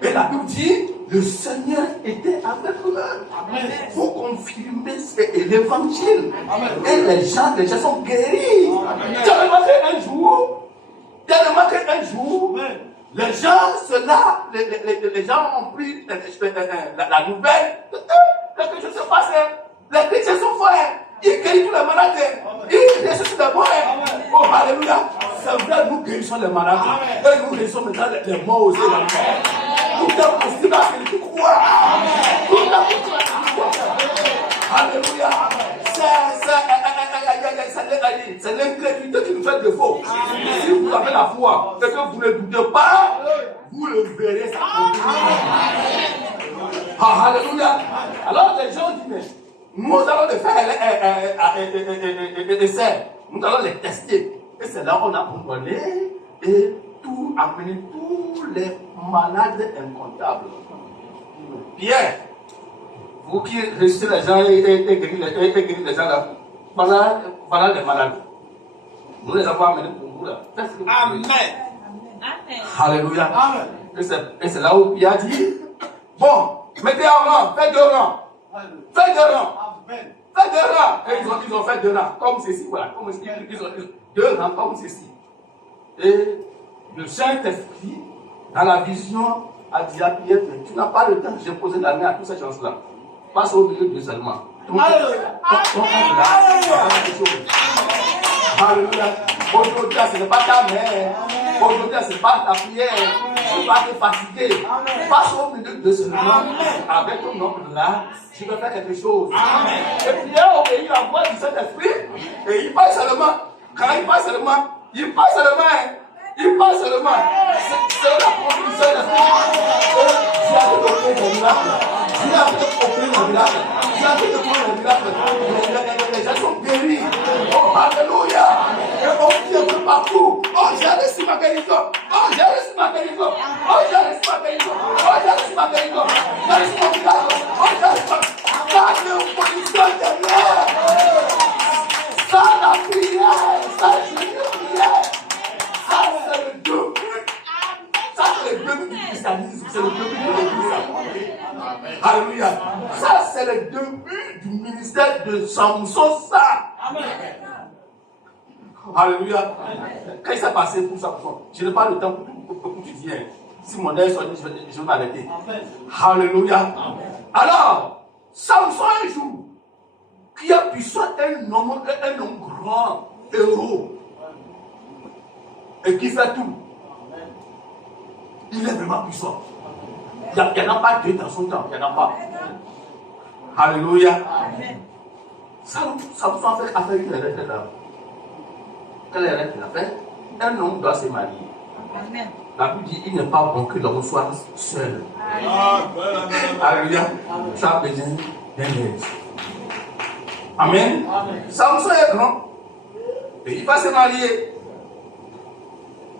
Et la Bible dit, le Seigneur était avec eux pour confirmer l'évangile. Et les gens sont guéris. Tu as remarqué un jour, les gens ont pris la nouvelle. Quelque chose se passe. Les chrétiens sont forts. Ils guérissent tous les malades. Ils ressuscitent les morts. Oh, alléluia. C'est vrai, nous guérissons les malades. Et nous guérissons maintenant les morts aussi. Tout est possible à celui qui croit. Tout est possible à celui qui croit. Alléluia. C'est l'incrédulité qui nous fait défaut. Si vous avez la foi et que vous ne doutez pas, vous le verrez s'accomplir. Alléluia. Alors les gens disent, mais nous allons les faire essais. Nous allons les tester. Et c'est là qu'on a abandonné et amené tous les malades incomptables. Pierre, vous qui réussissez les gens et guérissez les gens là, voilà les malades. Nous les avons amenés pour vous là. Amen. Alléluia. Et c'est là où Pierre dit, bon, mettez en rang, faites deux rangs. Faites deux rangs. Faites deux rangs. Et ils ont fait deux rangs, comme ceci, voilà. Ils ont deux rangs comme ceci. Et le Saint-Esprit Dans la vision, a dit à Pierre, tu n'as pas le temps, j'ai posé la main à tous ces gens-là. Passe au milieu de seulement. Alléluia. Aujourd'hui, ce n'est pas ta mère. Aujourd'hui, ce n'est pas ta prière. Tu vas te fatiguer. Passe au milieu de seulement. Avec ton nom là, tu veux faire quelque chose. Et Pierre obéit à la voix du Saint-Esprit. Et il passe seulement. Quand il passe seulement, il passe seulement. Il passe seulement. C'est la condition de Dieu a donné des miracles. Dieu a fait des miracles. Dieu a fait des miracles. Les gens sont guéris. Oh, alléluia. Et on dit un peu partout. Oh, j'ai reçu ma guérison. Oh, j'ai reçu ma guérison. Oh, j'ai reçu ma guérison. Oh, j'ai reçu ma guérison. J'ai reçu mon miracle. Oh, j'ai reçu ma guérison. Ça, c'est une position derrière. Ça, la prière. Ça, c'est une prière. Ça, c'est le début. Ça, c'est le début du christianisme. C'est le début de l'église. Alléluia. Ça, c'est le début du ministère de Samson. Ça. Alléluia. Quand il s'est passé pour Samson, je n'ai pas le temps pour tu dis. Si mon œil sonne, je vais m'arrêter. Alléluia. Alors, Samson un jour, qui a pu soit un homme grand, héros. Et qui fait tout. Il est vraiment puissant. Il n'y en a pas deux dans son temps. Il n'y en a pas. Alléluia. Ça fait affaire une erreur là. Quelle erreur qu'il a fait? Un homme doit se marier. La Bible dit il n'est pas bon que l'homme soit seul. Alléluia. Tu as besoin d'un aide. Amen. Samson est grand. Et il va se marier.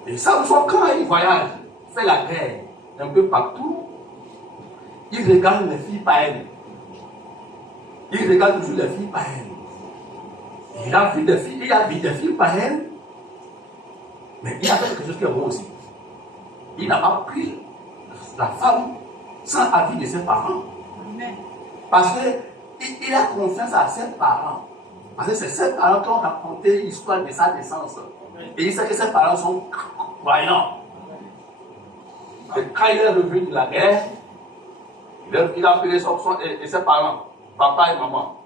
Et Samson, quand il voyage, fait la guerre un peu partout, il regarde les filles païennes. Il regarde toujours les filles païennes. Il a vu des filles païennes, mais il a fait quelque chose qui est bon aussi. Il n'a pas pris la femme sans avis de ses parents. Parce qu'il a confiance à ses parents. Parce que c'est ses parents qui ont raconté l'histoire de sa naissance. Et il sait que ses parents sont croyants. Et quand il est revenu de la guerre, il a appelé ses parents, papa et maman.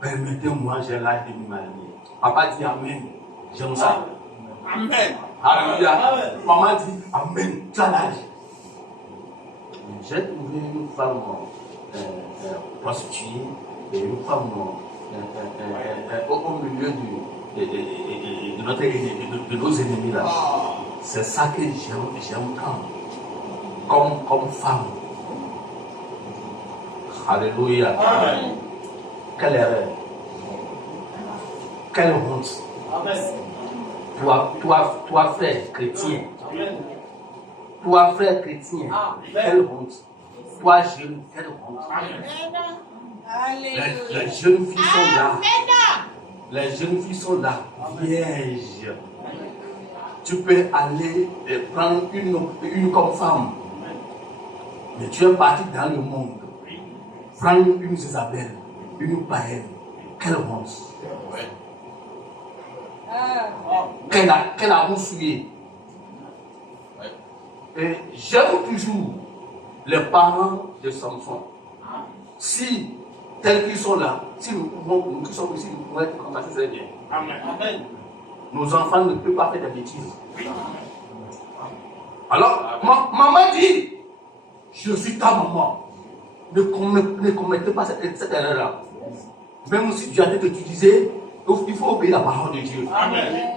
Permettez-moi, j'ai l'âge de me marier. Papa dit Amen. J'aime ça. Amen. Alléluia. Maman dit Amen. Tu as l'âge. J'ai trouvé une femme prostituée et une femme au milieu de nos ennemis là. C'est ça que j'aime comme femme. Alléluia. Amen. Quelle erreur. Quelle honte. Amen. Toi frère chrétien. Toi frère chrétien. Quelle honte. Toi jeune, quelle honte. Les jeunes filles sont là. Les jeunes filles sont là, vierges. Tu peux aller prendre une comme femme. Mais tu es parti dans le monde. Prendre une Isabelle, une païenne. Quelle honte. Qu'elle a reçué. Et j'aime toujours les parents de Samson. Si, tels qu'ils sont là, si nous qui sommes ici, nous pouvons être contactés, c'est bien. Amen. Nos enfants ne peuvent pas faire des bêtises. Alors, maman dit, je suis ta maman. Ne commettez pas cette erreur-là. Même si tu as dit que tu disais, il faut obéir à la parole de Dieu. Amen.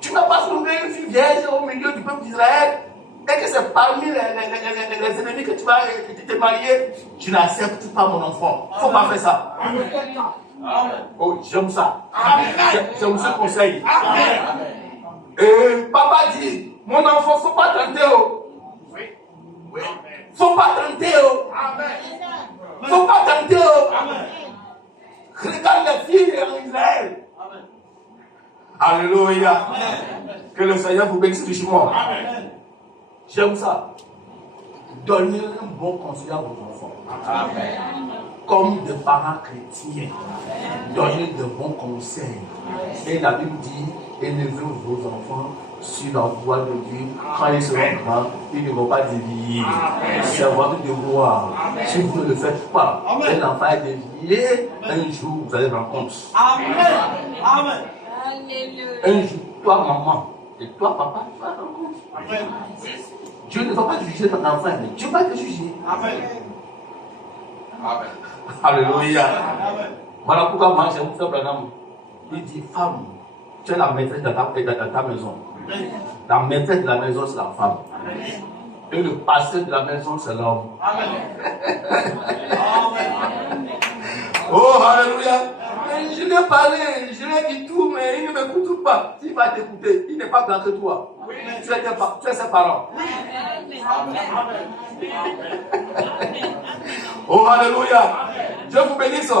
Tu n'as pas trouvé une fille vierge au milieu du peuple d'Israël et que c'est parmi les ennemis que tu vas te marier. Tu n'acceptes pas mon enfant. Il ne faut pas faire ça. Amen. Oh, j'aime ça. J'aime ce conseil. Amen. Et papa dit, mon enfant, il ne faut pas tenter. Il ne faut pas tenter. Il ne faut pas tenter. Regarde les filles en Israël. Alléluia. Que le Seigneur vous bénisse richement. J'aime ça. Donnez un bon conseil à vos enfants. comme des parents chrétiens, donnez de bons conseils. Et la Bible dit, élevez vos enfants sur la voie de Dieu. Quand ils seront grands, ils ne vont pas dévier. C'est votre devoir. Si vous ne le faites pas, et l'enfant est dévié, un jour vous allez rendre compte. Amen. Un jour, toi maman et toi papa, tu vas rendre compte. Dieu ne va pas juger ton enfant, mais Dieu va te juger. Amen. Alléluia. Voilà pourquoi moi j'ai mon frère Branham. Il dit, femme, tu es la maîtresse de ta maison. La maîtresse de la maison, c'est la femme. Et le pasteur de la maison, c'est l'homme. Oh, alléluia. Je lui ai parlé, je lui ai dit tout, mais il ne m'écoute pas. S'il va t'écouter, il n'est pas grand que toi. Tu es ses parents. Oh, alléluia. Dieu vous bénisse.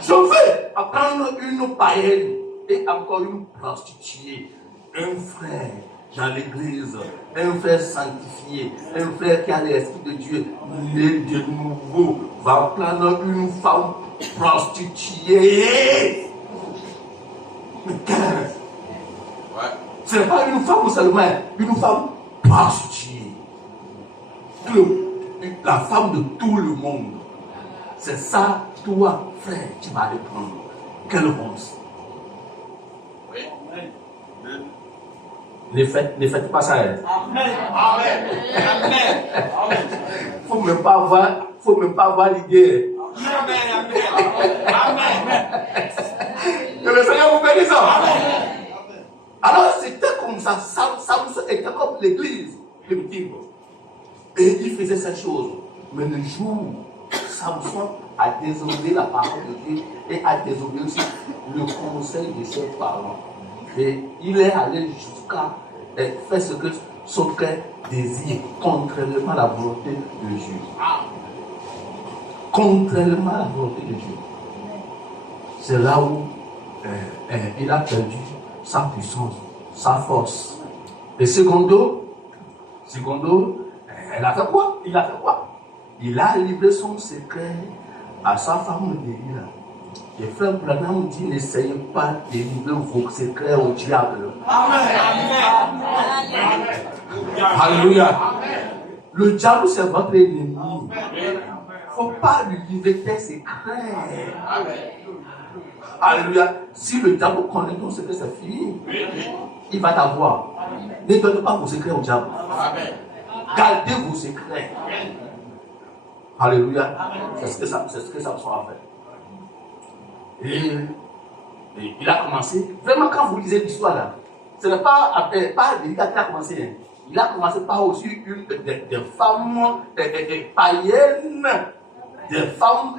Je vais apprendre une païenne et encore une prostituée. Un frère dans l'église, un frère sanctifié, un frère qui a l'esprit de Dieu, né de nouveau, va prendre une femme prostituée. Mais quelle? Ce n'est pas une femme seulement, une femme prostituée. La femme de tout le monde. C'est ça, toi, frère, tu vas aller prendre. Quelle honte. Ne faites pas ça. Amen. Faut même pas avoir l'idée. Amen. Que le Seigneur vous bénisse. Alors c'était comme ça. Samson était comme l'église primitive. Et il faisait ces choses. Mais le jour où Samson a désobéi la parole de Dieu et a désobéi aussi le conseil de ses parents. Et il est allé jusqu'à faire ce que son cœur désire, contrairement à la volonté de Dieu. Contrairement à la volonté de Dieu. C'est là où il a perdu sa puissance, sa force. Et secondo, elle a fait quoi? Il a fait quoi? Il a livré son secret à sa femme Délila. Et frère Branham dit, n'essayez pas de livrer vos secrets au diable. Alléluia. Le diable, c'est votre ennemi. Il ne faut pas lui livrer tes secrets. Alléluia. Si le diable connaît ton secret, c'est fini. Il va t'avoir. Ne donnez pas vos secrets au diable. Gardez vos secrets. Alléluia. C'est ce que ça soit fait. Et il a commencé. Vraiment, quand vous lisez l'histoire là, ce n'est pas Délila qui a commencé. Hein. Il a commencé par aussi des femmes païennes, des femmes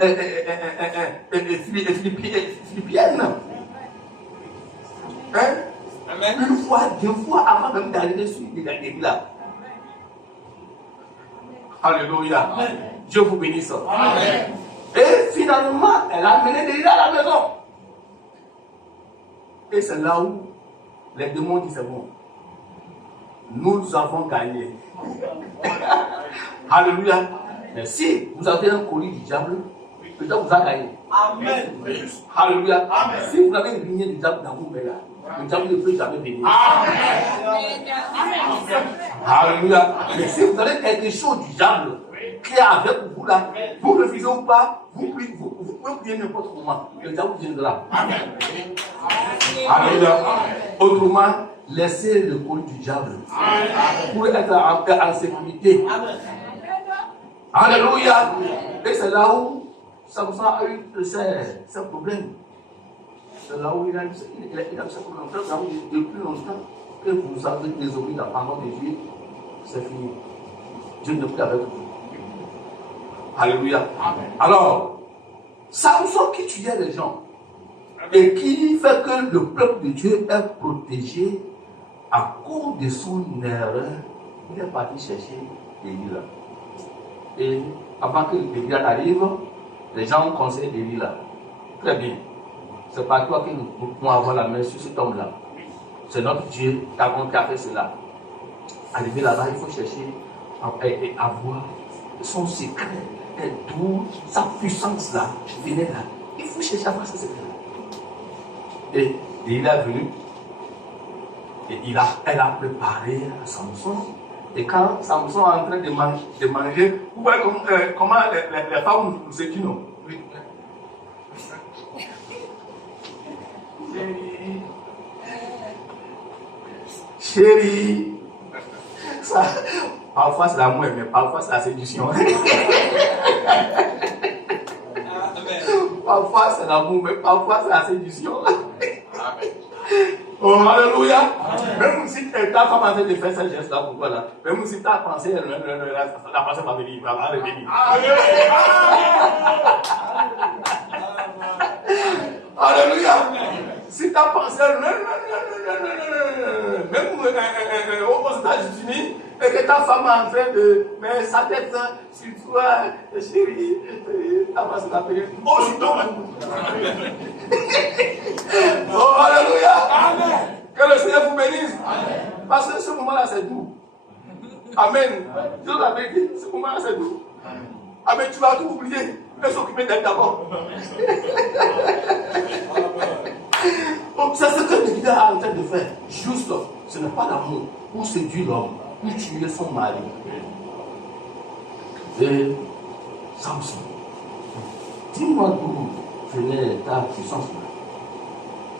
philippiennes. Hein? Une fois, deux fois avant même d'arriver sur Délila. Alléluia. Amen. Dieu vous bénisse. Amen. Et finalement, elle a amené Délila à la maison. Et c'est là où les démons disent, c'est bon. Nous avons gagné. Alléluia. Mais si vous avez un colis du diable, le diable vous a gagné. Amen. Alléluia. Amen. Si vous avez une lignée du diable dans vous, là, le diable ne peut jamais venir. Alléluia. Mais si vous avez quelque chose du diable qui est avec vous là, vous refusez ou pas, vous pouvez prier n'importe comment. Le diable viendra. Alléluia. Autrement, laissez le colis du diable pour être en sécurité. Alléluia. Et c'est là où Samson a eu ce problème. C'est là où il a eu ce problème. Depuis longtemps que vous avez désobéi la parole de Dieu, c'est fini. Dieu n'est plus avec vous. Alléluia. Amen. Alors, Samson qui tuait les gens et qui fait que le peuple de Dieu est protégé à cause de son erreur, il est parti chercher Délila. Et avant que Délila arrive, les gens ont conseillé Délila. Très bien. C'est pas toi que nous pouvons avoir la main sur cet homme-là. C'est notre Dieu qui a fait cela. Arrivé là-bas, il faut chercher et avoir son secret. Et d'où sa puissance là venait là. Il faut chercher à voir ce secret là. Et il est venu. Et elle a préparé Samson. Et quand Samson est en train de manger, vous voyez comment les femmes nous étudient, non? Oui. Chérie. Ça, parfois c'est l'amour, mais parfois c'est la séduction. Parfois c'est l'amour, mais parfois c'est la séduction. Oh, alléluia. Même si ta femme a fait de faire ce geste-là, pourquoi là? Même si tu as pensé, la personne va venir, va revenir. Alléluia. Si tu as pensé, même aux États-Unis, et que ta femme est en train de mettre sa tête sur toi, chérie, ta femme va venir. Aussitôt. Oh, alléluia. Amen. Que le Seigneur vous bénisse. Amen. Parce que ce moment-là, c'est doux. Amen. Je vous l'avais dit, ce moment-là, c'est doux. Amen. Tu vas tout oublier et s'occuper d'elle d'abord. Donc, c'est ce que David est en train de faire. Juste, ce n'est pas l'amour pour séduire l'homme, pour tuer son mari. Et Samson, dis-moi d'où venait ta puissance.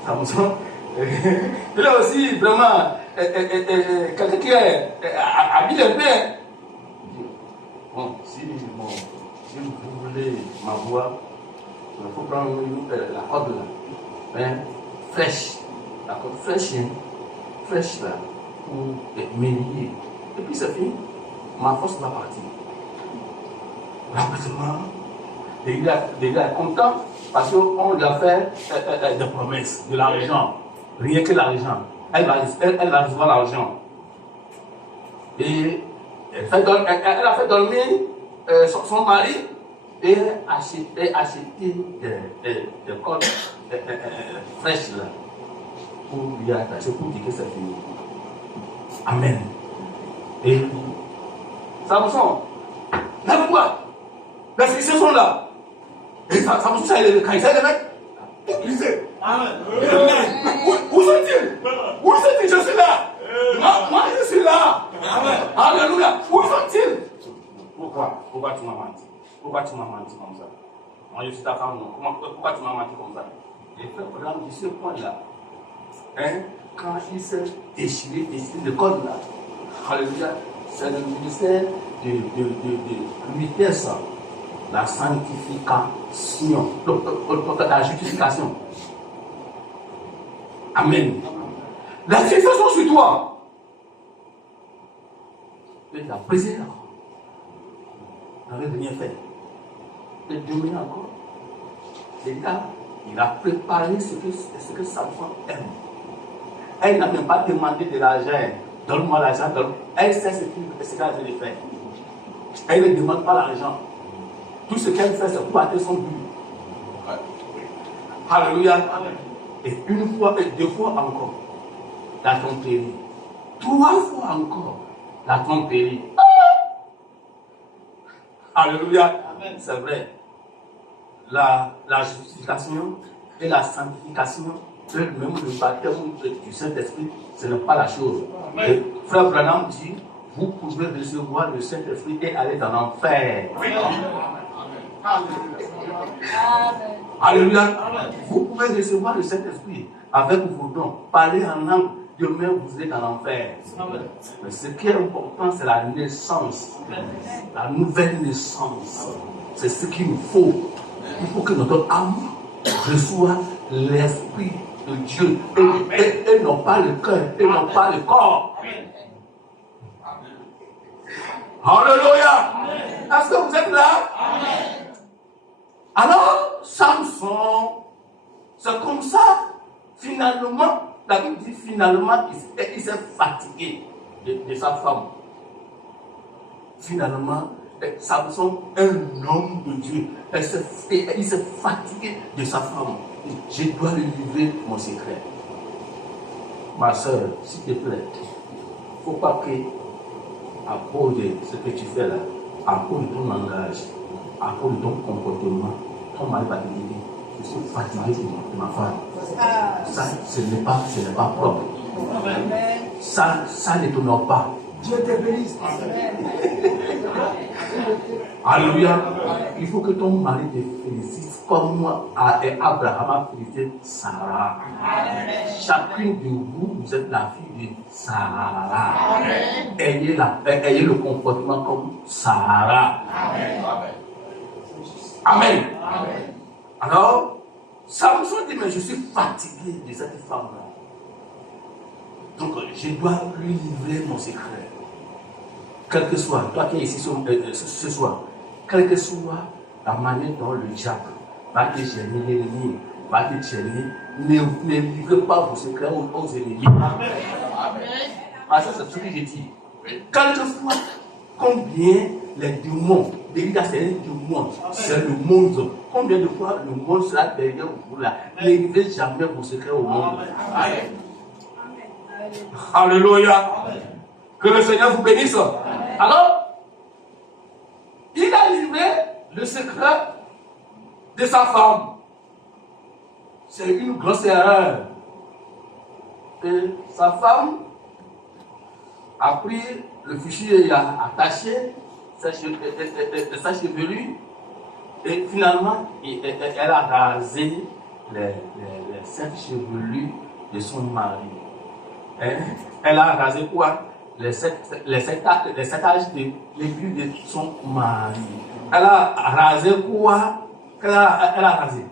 Samson, il est aussi vraiment quelqu'un qui est habillé bien. Bon, si vous voulez m'avoir, il faut prendre la corde là, hein, fraîche, la corde fraîche, hein, fraîche là, pour me lier. Et puis c'est fini, ma force va partir. Rapidement, il est content parce qu'on lui a fait des promesses, de l'argent, rien que l'argent. Elle va recevoir l'argent. Et elle a fait dormir son mari et acheté des cordes fraîches là pour lui attacher, pour dire que c'est fini. Amen. Et Samson, lève-toi. Les Philistins sont là. Et Samson, ça, quand il s'est levé, il disait, Amen. Où sont-ils? Où sont-ils? Je suis là. Moi, je suis là. Amen. Alléluia. Où sont-ils? Pourquoi tu m'as menti? Pourquoi tu m'as menti comme ça? Moi, je suis ta femme, non. Pourquoi tu m'as menti comme ça? Et frère Abraham dit ce point-là. Hein? Quand il s'est déchiré le code là, alléluia, c'est le ministère de vitesse, la sanctification, la justification. Amen. La justification sur toi. Il a brisé là. Il n'avait rien fait. Et demain encore, les gars, il a préparé ce que Samson aime. Elle n'a même pas demandé de l'argent. Donne-moi l'argent. Elle sait ce qu'elle a fait de faire. Elle ne demande pas l'argent. Tout ce qu'elle fait, c'est pour atteindre son but. Alléluia. Et une fois et deux fois encore, la tromperie. 3 fois encore, la tromperie. Alléluia. C'est vrai. La justification et la sanctification, même le baptême du Saint-Esprit, ce n'est pas la chose. Et frère Branham dit, vous pouvez recevoir le Saint-Esprit et aller dans l'enfer. Alléluia. Vous pouvez recevoir le Saint-Esprit avec vos dons, parler en langue, demain vous êtes dans l'enfer. Mais ce qui est important, c'est la naissance, la nouvelle naissance. C'est ce qu'il nous faut. Il faut que notre âme reçoive l'Esprit de Dieu et non pas le cœur, et non pas le corps. Alléluia. Est-ce que vous êtes là? Amen. Alors, Samson, c'est comme ça, finalement, la Bible dit finalement, il s'est fatigué de sa femme. Finalement, Samson, un homme de Dieu, il s'est fatigué de sa femme. Je dois lui livrer mon secret. Ma soeur, s'il te plaît, il ne faut pas que, à cause de ce que tu fais là, à cause de ton langage, à cause de ton comportement, ton mari va te dire, je suis fatigué de ma femme. Ça, ce n'est pas propre. Ça ne t'honore pas. Dieu te bénisse. Alléluia. Il faut que ton mari te félicite comme moi Abraham a félicité Sarah. Chacune de vous, vous êtes la fille de Sarah. Ayez le comportement comme Sarah. Amen. Alors, Samson dit, mais je suis fatigué de cette femme-là. Donc, je dois lui livrer mon secret. Quel que soit, toi qui es ici ce soir, quelle que soit la manière dont le diable va te gêner, l'ennemi va te gêner, ne livrez pas vos secrets aux ennemis. Amen. Parce que c'est ce que j'ai dit. Quelquefois, combien les démons, déjà c'est un démon, c'est le monde. Combien de fois le monde sera derrière vous là? Ne livrez jamais vos secrets au monde. Amen. Alléluia. Que le Seigneur vous bénisse. Alors, il a livré le secret de sa femme. C'est une grosse erreur. Et sa femme a pris le fichier et a attaché sa chevelure. Et finalement, elle a rasé les 7 chevelures de son mari. Elle a rasé quoi? Les sept âges de l'aiguille de son mari. Elle a rasé quoi? Elle a rasé.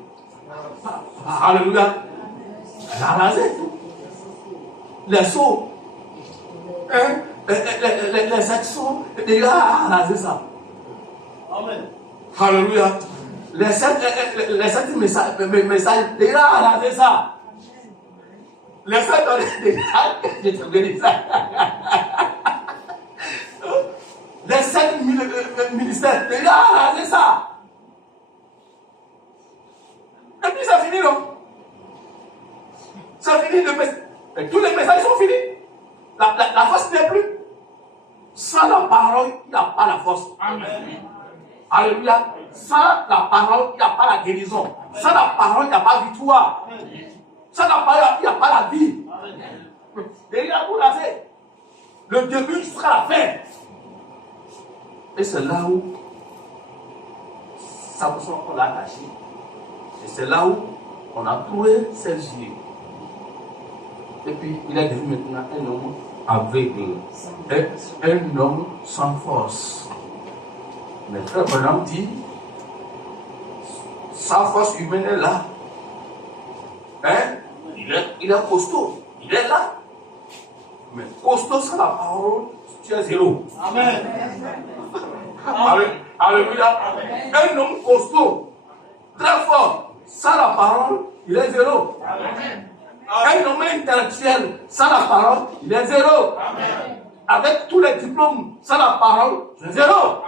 Alléluia. Elle a rasé tout. Les seaux. Les 7 seaux. Elle a rasé ça. Amen. Alléluia. Les 7 messages. Elle a rasé ça. Les 7 j'ai trouvé ça. Les 7 ministères, les gars, c'est ça. Et puis c'est fini, non? C'est fini, tous les messages sont finis. La force n'est plus. Sans la parole, il n'y a pas la force. Amen. Alléluia. Sans la parole, il n'y a pas la guérison. Sans la parole, il n'y a pas de victoire. Sans la parole, il n'y a pas la vie. Et il a tout laissé. Le début jusqu'à la fin. Et c'est là où Samson on l'a attaché. Et c'est là où on a trouvé ses yeux. Et puis il est devenu maintenant un homme aveugle. Un homme sans force. Mais frère Branham dit, sa force humaine est là. Il est costaud. Il est là. Mais costaud sans la parole, tu es zéro. Amen. Alléluia. Un homme costaud, très fort, sans la parole, il est zéro. Amen. Un homme intellectuel, sans la parole, il est zéro. Amen. Avec tous les diplômes, sans la parole, c'est zéro.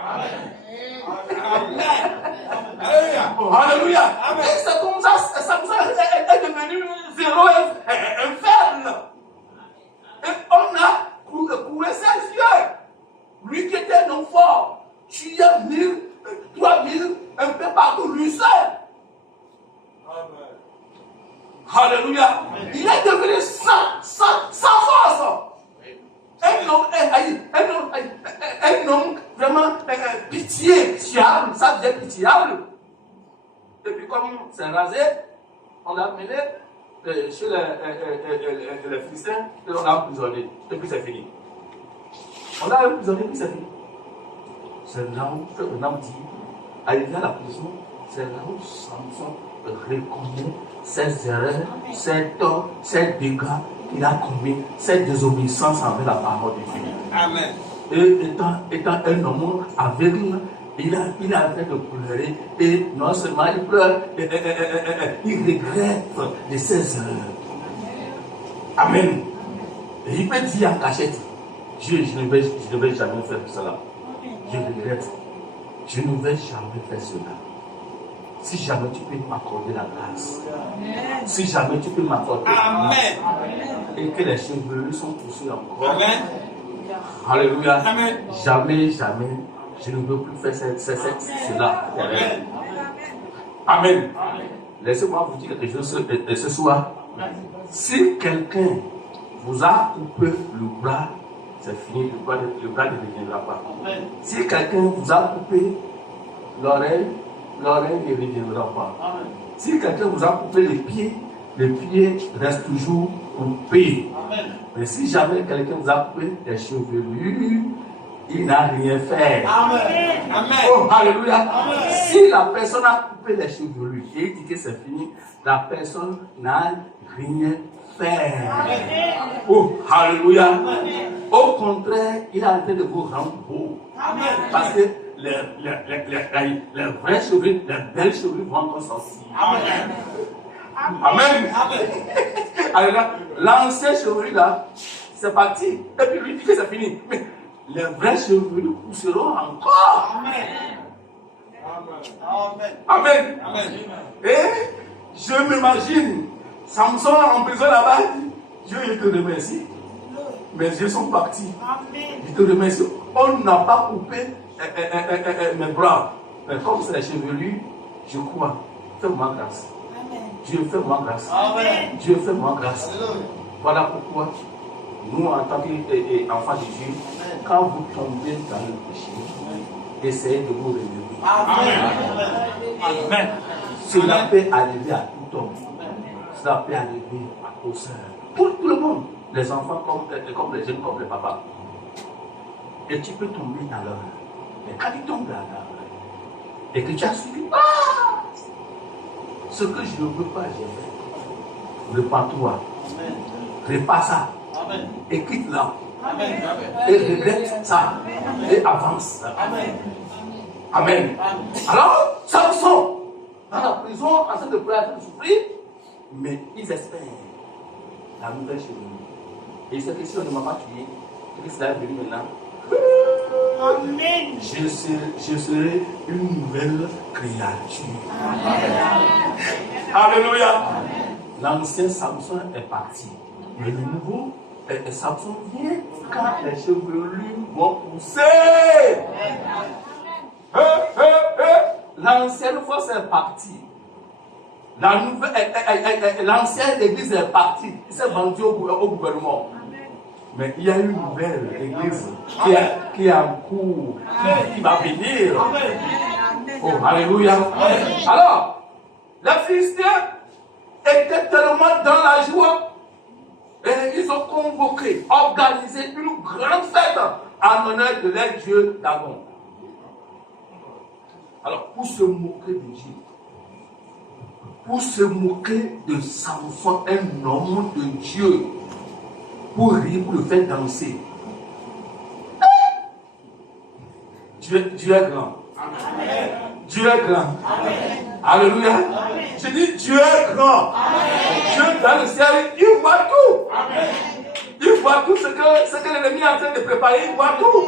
Alléluia. Et c'est comme ça, est devenu zéro, un faible. Et on a coulé ses yeux. Lui qui était un homme fort, tu as 1000, 3000, un peu partout, lui seul. Alléluia. Il est devenu sans force. Un homme vraiment pitiable, ça devient pitiable. Et puis comme c'est rasé, on l'a amené chez les Philistins et on l'a emprisonné. Et puis c'est fini. On l'a emprisonné et puis c'est fini. C'est là où on a dit, arrivé à la prison, c'est là où Samson reconnaît ses erreurs, ses torts, ses dégâts qu'il a commis, cette désobéissance envers la parole de Dieu. Amen. Et étant un homme aveugle, il a fait de pleurer. Et non seulement il pleure, il regrette de ses erreurs. Amen. Et il peut dire en cachette, je ne vais jamais faire cela. Je regrette. Je ne vais jamais faire cela. Si jamais tu peux m'accorder la grâce. Si jamais tu peux m'accorder la grâce. Et que les cheveux sont poussés encore. Amen. Alléluia. Amen. Jamais Je ne veux plus faire cela. Amen. Laissez-moi vous dire quelque chose ce soir. Si quelqu'un vous a coupé le bras, c'est fini, le bras ne reviendra pas. Si quelqu'un vous a coupé l'oreille ne reviendra pas. Si quelqu'un vous a coupé les pieds restent toujours coupés. Mais si jamais quelqu'un vous a coupé les chevelures, il n'a rien fait. Oh, alléluia. Si la personne a coupé les chevelures et dit que c'est fini, la personne n'a rien fait. Oh, alléluia. Au contraire, il est en train de vous rendre beau. Parce que les vraies chevelures, les belles chevelures vont encore sortir. Amen. Alléluia. L'ancien chevelu là, c'est parti. Et puis lui dit que c'est fini. Mais les vrais chevelus pousseront encore. Amen. Et je m'imagine Samson en prison là-bas. Dieu, je te remercie. Mes yeux sont partis. Je te remercie. On n'a pas coupé mes bras. Mais comme c'est les chevelus, je crois. Fais-moi grâce. Dieu, fais-moi grâce. Dieu, fais-moi grâce. Voilà pourquoi nous, en tant qu'enfants de Dieu, quand vous tombez dans le péché, essayez de vous relever. Amen. Cela peut arriver à tout homme. Cela peut arriver aux sœurs. Tout le monde. Les enfants comme les jeunes, comme les papas. Et tu peux tomber dans l'heure. Mais quand tu tombes dans l'heure, et que tu as suivi, ce que je ne veux pas, j'ai fait. Repends-toi. Répare ça. Et quitte-la. Et regrette ça. Et avance. Amen. Alors, Samson, dans la prison, en train de pleurer, en train de souffrir, mais ils espèrent la nouvelle chevelure. Et c'est que si on ne m'a pas tué, Christ est venu maintenant. Amen. Je serai une nouvelle créature. Amen. Alléluia. L'ancien Samson est parti. Mais le nouveau Samson vient quand les chevelures vont pousser. L'ancienne force est partie. L'ancienne église est partie. Il s'est vendu au gouvernement. Mais il y a une nouvelle église qui est en cours, qui va venir. Oh, alléluia. Alors, les Philistins étaient tellement dans la joie. Et ils ont convoqué, organisé une grande fête en honneur de leur dieu Dagon. Alors, pour se moquer de Dieu, pour se moquer de Samson, un homme de Dieu, pour rire, pour le faire danser. Dieu est grand. Amen. Dieu est grand. Amen. Alléluia. Amen. Je dis Dieu est grand. Amen. Dieu dans le ciel, il voit tout. Amen. Il voit tout ce que l'ennemi est en train de préparer, il voit tout.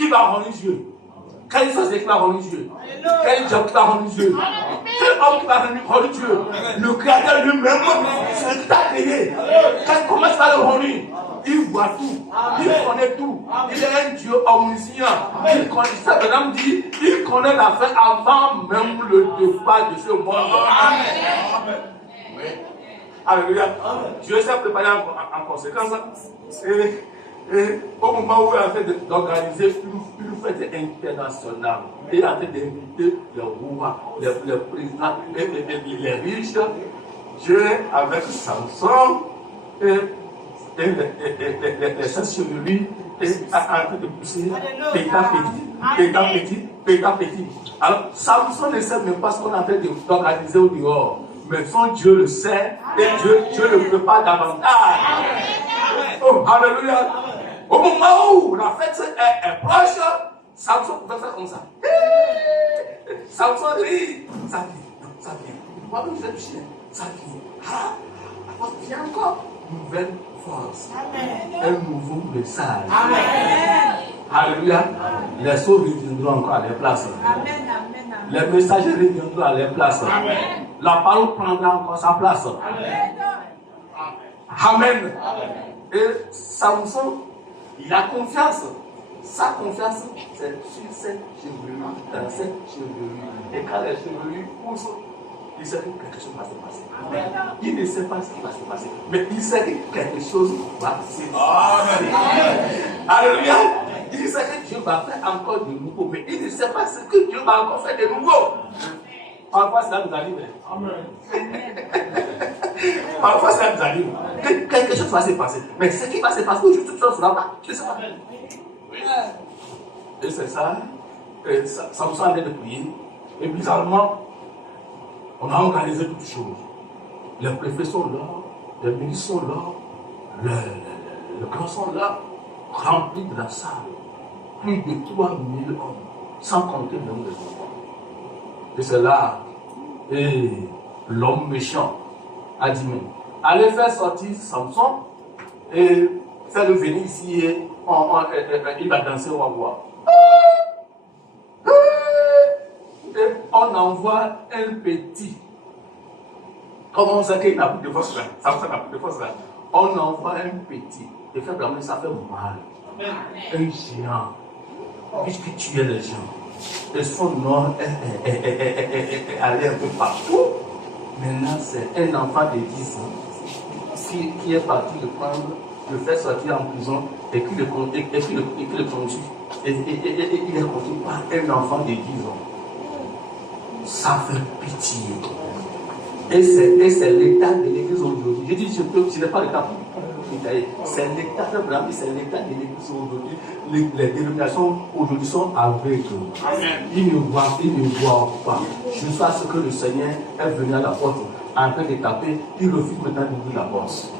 Il va rendre Dieu. Quel sens qui va rendre Dieu? Quel job qui va rendre Dieu? Quel homme qui va rendre Dieu? Le Créateur lui-même, c'est qui t'a créé. Comment tu vas le rendre? Il voit tout, il connaît tout, il est un Dieu omniscient. Il connaît, ça madame dit, il connaît la fin avant même le départ de ce monde. Amen. Oui. Alléluia. Dieu s'est préparé en conséquence. Et au moment où il est en train d'organiser une fête internationale, il est en train d'inviter les rois, les présidents, les riches, Dieu avec Samson et les sens chevelus est en train de pousser petit. Alors, Samson ne sait même pas ce qu'on est en train d'organiser au dehors. Mais son Dieu le sait et Dieu le prépare davantage. Oh, alléluia. Au moment où la fête est proche, Samson peut faire comme ça. Samson rit. Ça vient. Moi, vous êtes chien. Ça vient. Viens encore. Nouvelle force. Amen. Un nouveau message. Amen. Alléluia. Les sceaux reviendront encore à leur place. Amen. Les messagers reviendront à leur place. Amen. La parole prendra encore sa place. Amen. Amen. Et Samson, il a confiance. Sa confiance, c'est sur cette chevelure, dans cette chevelure. Et quand les chevelures poussent, il sait que quelque chose va se passer. Il ne sait pas ce qui va se passer, mais il sait que quelque chose va se passer. Alléluia. Il sait que Dieu va faire encore de nouveau, mais il ne sait pas ce que Dieu va encore faire de nouveau. Parfois, cela nous arrive. Parfois, cela nous arrive. Quelque chose va se passer. Mais ce qui va se passer aujourd'hui, toute chose là-bas, je ne sais pas. Et c'est ça. Ça nous semble de prier. Et bizarrement, on a organisé toutes choses. Les préfets sont là, les ministres sont là, les grands sont là, remplis de la salle. Plus de 3000 hommes, sans compter même les enfants. Et c'est là, et l'homme méchant a dit, mais allez faire sortir Samson et faire le venir ici et il va danser, on va voir. Et on envoie un petit. Comme on sait qu'il n'a plus de force là, Samson n'a plus de force là. On envoie un petit. Et fait vraiment, ça fait mal. Un géant. Puisque tu es le géant. Et son nom est allé un peu partout. Maintenant, c'est un enfant de 10 ans qui est parti le prendre, le faire sortir en prison et qui le conduit. Et il est conduit par un enfant de 10 ans. Ça fait pitié. Et c'est l'état de l'église aujourd'hui. Je dis, ce n'est pas l'état pour c'est l'état de Brahmi, c'est l'état de l'église aujourd'hui. Les dénominations aujourd'hui sont aveugles. Ils ne voient pas. Jusqu'à ce que le Seigneur est venu à la porte en train de taper, il refuse maintenant d'ouvrir la porte.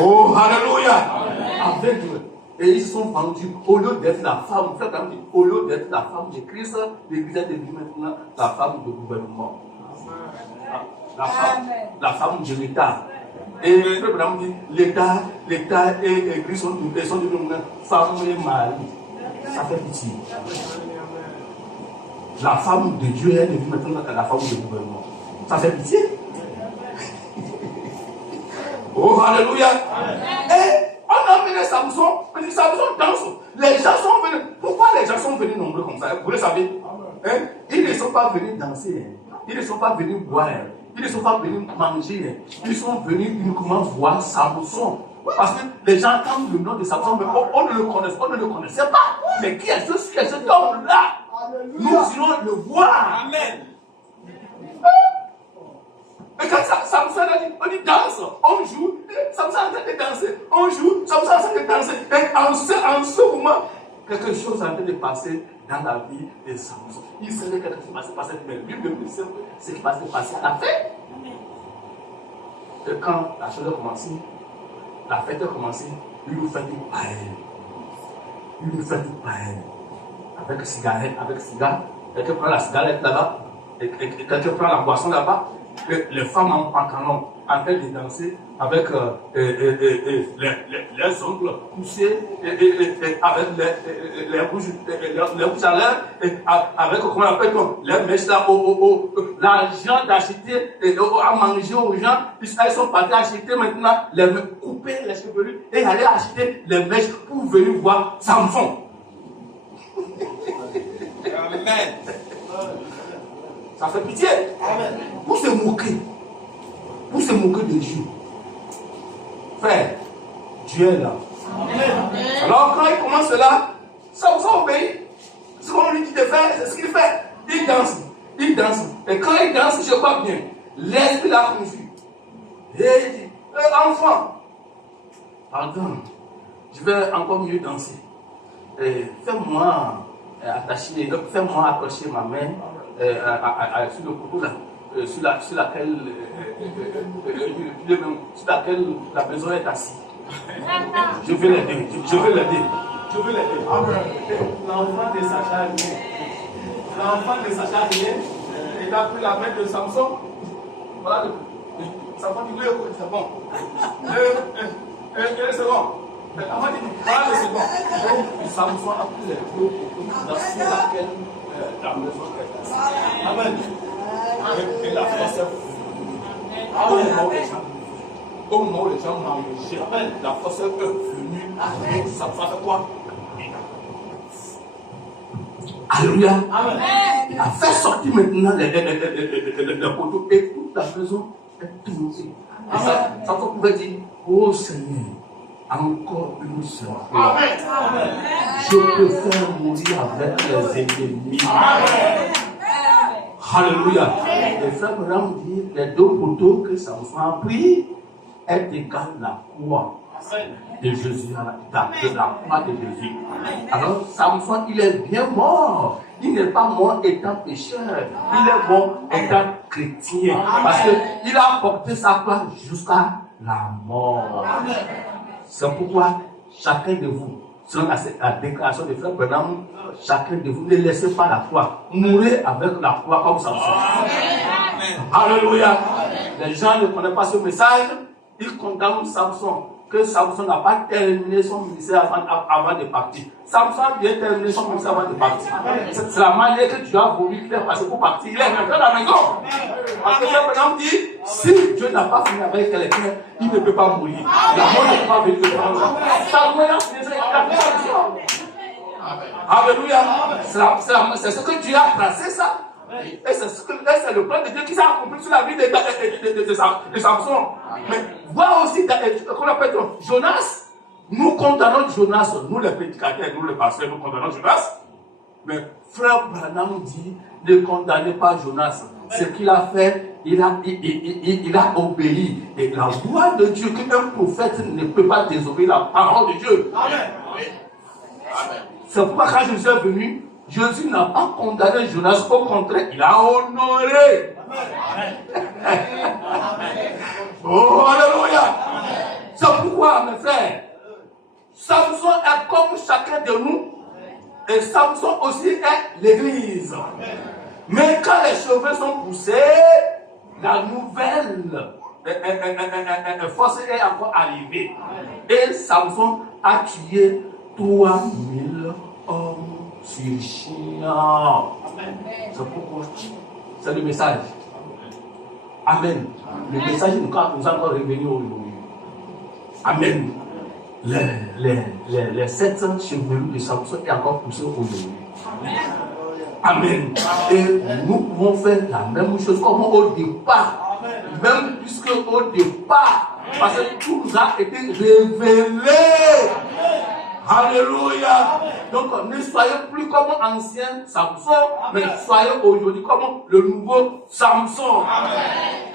Oh, alléluia! Aveugle. Et ils sont vendus au lieu d'être la femme, au lieu d'être la femme de Christ, l'église est devenue maintenant la femme de gouvernement. La femme de l'État. Et le président dit l'État et l'église sont devenus femme et mari. Ça fait pitié. La femme de Dieu est devenue maintenant la femme de gouvernement. Ça fait pitié. Oh, alléluia. Et on a amené Samson, mais Samson danse. Les gens sont venus. Pourquoi les gens sont venus nombreux comme ça? Vous le savez? Hein? Ils ne sont pas venus danser. Ils ne sont pas venus boire. Ils ne sont pas venus manger. Ils sont venus uniquement voir Samson. Parce que les gens entendent le nom de Samson, mais on ne le connaissait pas. Mais qui est cet homme-là? Nous irons le voir. Amen. Et quand Samson a dit, on dit danse, on joue, Samson est en train de danser, on joue, Samson est en train de danser. Et en ce moment, quelque chose est en train de passer dans la vie de Samson. Il savait quelque chose va se passer, mais lui-même sait ce qui va se passer à la fin. Et quand la chose a commencé, la fête a commencé, il nous fait du païen. Il nous fait du païen. Avec cigarette, avec cigare, quelqu'un prend la cigarette là-bas, et quelqu'un prend la boisson là-bas. Les femmes en pantalon en train de danser avec les ongles poussés, avec les bouches à lèvres, avec comment on appelle les mèches là, l'argent d'acheter à manger aux gens. Ils sont partis acheter maintenant, couper les cheveux et aller acheter les mèches pour venir voir Samson. Amen. Ça fait pitié. Amen. Pour se moquer de Dieu. Frère, Dieu est là. Amen. Alors quand il commence là, ça obéit. Ce qu'on lui dit de faire, c'est ce qu'il fait. Il danse. Et quand il danse, je crois bien, l'esprit l'a conduit. Et il dit, enfant, pardon, je vais encore mieux danser. Fais-moi accrocher ma main sur le couteau là, sur laquelle la maison est assise. Je vais l'aider. L'enfant de Sacha vient. Il a pris la main de Samson. Voilà. Samson dit oui, c'est bon. C'est bon. L'enfant dit c'est bon. Et Samson a pris les deux couteaux sur laquelle la maison est assise. Amen. Et la force est venue. Au moment où les gens mangent, la force est venue Ça va faire quoi? Alléluia. Il a fait sortir maintenant les poteaux et toute la maison est tombée. Et ça pouvait dire, oh Seigneur, encore une fois, je préfère mourir avec les ennemis. Alléluia. Les frères Branham dit, les deux poteaux que Samson a pris est égal à la croix de Jésus, de la croix de Jésus. Alors Samson, il est bien mort. Il n'est pas mort étant pécheur, il est mort étant chrétien. Parce qu'il a porté sa croix jusqu'à la mort. C'est pourquoi chacun de vous, selon la déclaration de frère Branham, chacun de vous ne laissez pas la croix. Mourrez avec la croix comme Samson. Alléluia. Les gens ne connaissent pas ce message. Ils condamnent Samson. Que Samson n'a pas terminé son ministère avant de partir. Samson vient terminer son ministère avant de partir. C'est la manière que tu as voulu faire passer pour partir. Il est rentré dans la maison. Parce que le prénom dit, si Dieu n'a pas fini avec quelqu'un, il ne peut pas mourir. La mort ne peut pas venir le prendre. Samuel a fini sa mission. Alléluia. C'est ce que Dieu a tracé ça. Et c'est le plan de Dieu qui s'est accompli sur la vie de Samson. Mais voir aussi, qu'on appelle Jonas, nous condamnons Jonas, nous les prédicateurs, nous les pasteurs, nous condamnons Jonas. Mais frère Branham dit, ne condamnez pas Jonas. Ce qu'il a fait, il a obéi. Et la voix de Dieu, qu'un prophète ne peut pas désobéir la parole de Dieu. C'est pourquoi quand Jésus est venu, Jésus n'a pas condamné Jonas, au contraire, il a honoré. Oh, alléluia. C'est pourquoi, mes frères, Samson est comme chacun de nous, et Samson aussi est l'église. Mais quand les cheveux sont poussés, la nouvelle force est encore arrivée. Et Samson a tué 3000 hommes sur chien. C'est pourquoi. C'est le message. Amen. Le message nous a encore revenu aujourd'hui. Amen. Les 700 chevelus de Samson est encore poussé aujourd'hui. Amen. Et nous pouvons faire la même chose comme au départ. Même puisque au départ, parce que tout nous a été révélé. Alléluia. Donc ne soyez plus comme ancien Samson, mais soyez aujourd'hui comme le nouveau Samson.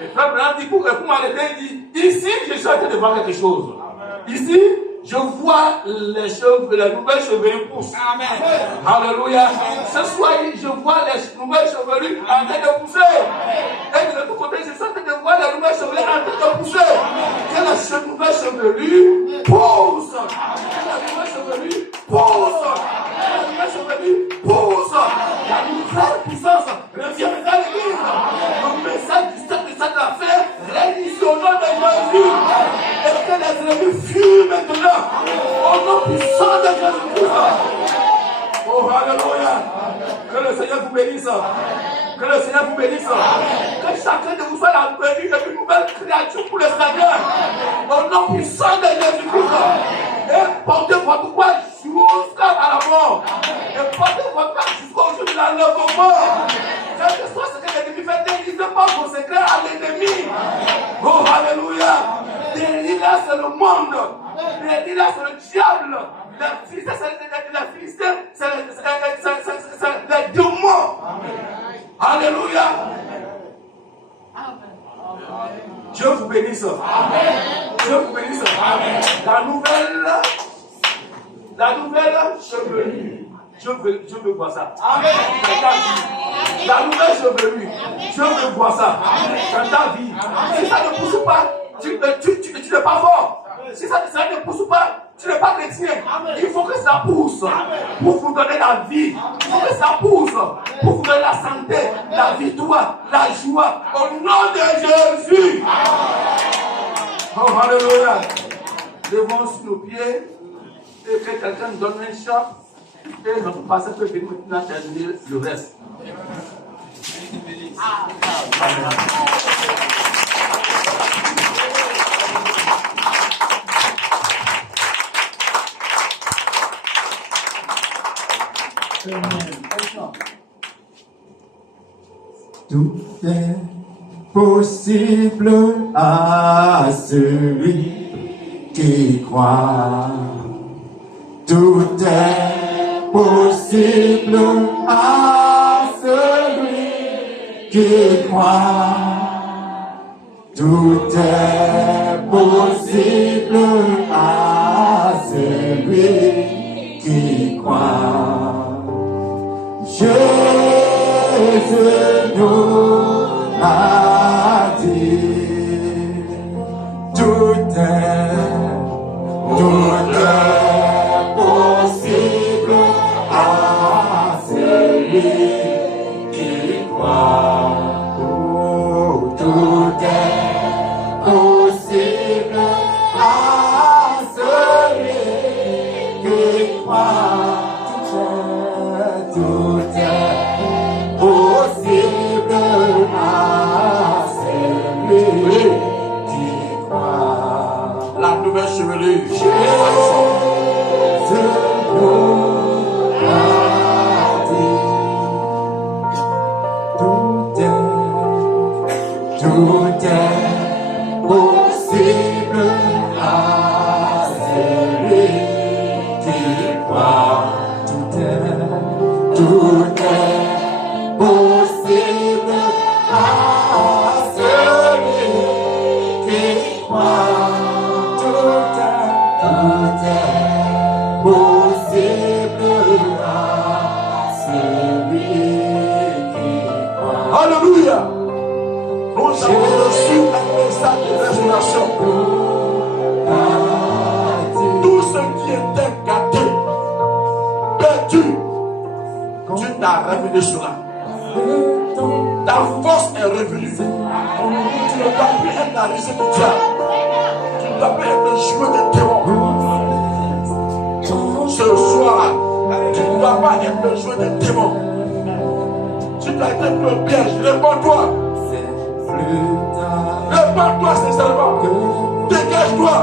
Et frère Branham dit, pour m'arrêter, il dit, ici je suis en train de voir quelque chose. Ici, je vois les cheveux, les nouvelles chevelures poussent. Amen. Alléluia. Ce soir, je vois les nouvelles chevelures en train de pousser. Et de l'autre côté, je suis en train de voir les nouvelles chevelures en train de pousser. Que les nouvelles chevelures poussent. Que les nouvelles chevelures poussent. Que les nouvelles chevelures poussent. La nouvelle puissance revient dans l'église. Le message du Saint de la fête règne ici au nom de Jésus. Et que les ennemis fuient maintenant. Au nom puissant de Jésus-Christ. Oh, alléluia. Que le Seigneur vous bénisse. Que le Seigneur vous bénisse. Que chacun de vous soit la venue d'une nouvelle créature pour le Seigneur. Au nom puissant de Jésus-Christ. Et portez votre foi jusqu'à la mort. Et portez votre foi jusqu'au jour de l'enlèvement. Quel que soit ce que l'ennemi fait, n'élisez pas vos secrets à l'ennemi. Oh, alléluia. Là, c'est le monde. Là, c'est le diable. Les Philistins, c'est les démons. Alléluia. Dieu vous bénisse. Dieu vous bénisse. La nouvelle chevelure. Je veux voir ça. Amen. La nouvelle chevelure. Je veux voir ça. Dans ta vie. Si ça ne pousse pas, tu n'es pas fort. Si ça ne pousse pas, tu n'es pas chrétien. Il faut que ça pousse pour vous donner la vie. Il faut que ça pousse pour vous donner la santé, la victoire, la joie. Au nom de Jésus. Oh, alléluia. Levons sur nos pieds et que quelqu'un nous donne un chant. Et notre pasteur peut venir maintenant terminer le reste. Tout est possible à celui qui croit. Tout est possible à celui qui croit. Tout est possible à celui qui croit. Jésus nous a dit, tout est possible à celui qui croit. Oh, tout est possible à celui qui croit. Tout est possible à celui qui croit. La nouvelle chevelure. Jésus nous a dit, tout est possible à celui qui croit. Tout est possible à celui qui croit. Tout est possible à celui qui croit. Alléluia. Nous avons reçu un message de résurrection. Tout ce qui était gâté, perdu, Dieu t'a ramené cela. Ta force est revenue. Tu ne dois plus être la risée du diable. Tu ne dois plus être le jouet des démons. Ce soir, tu ne dois pas être le jouet des démons. Tu dois être le piège. Réponds-toi. Réponds-toi sincèrement. Dégage-toi.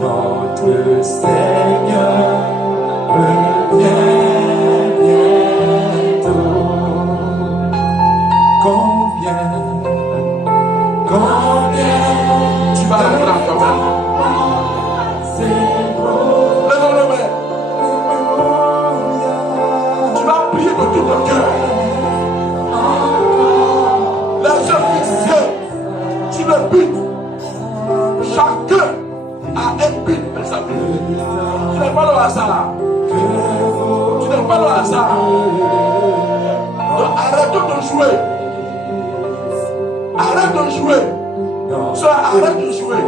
Notre Seigneur revient bientôt. Combien Tu vas rentrer quand même. c'est beau. Lève le main. Tu vas prier de tout ton cœur. Les yeux fixés sur le but. Chacun a un but dans sa vie. Tu n'es pas le hasard. Tu n'es pas le hasard. Donc arrête de jouer. Arrête de jouer. Sois arrête de jouer.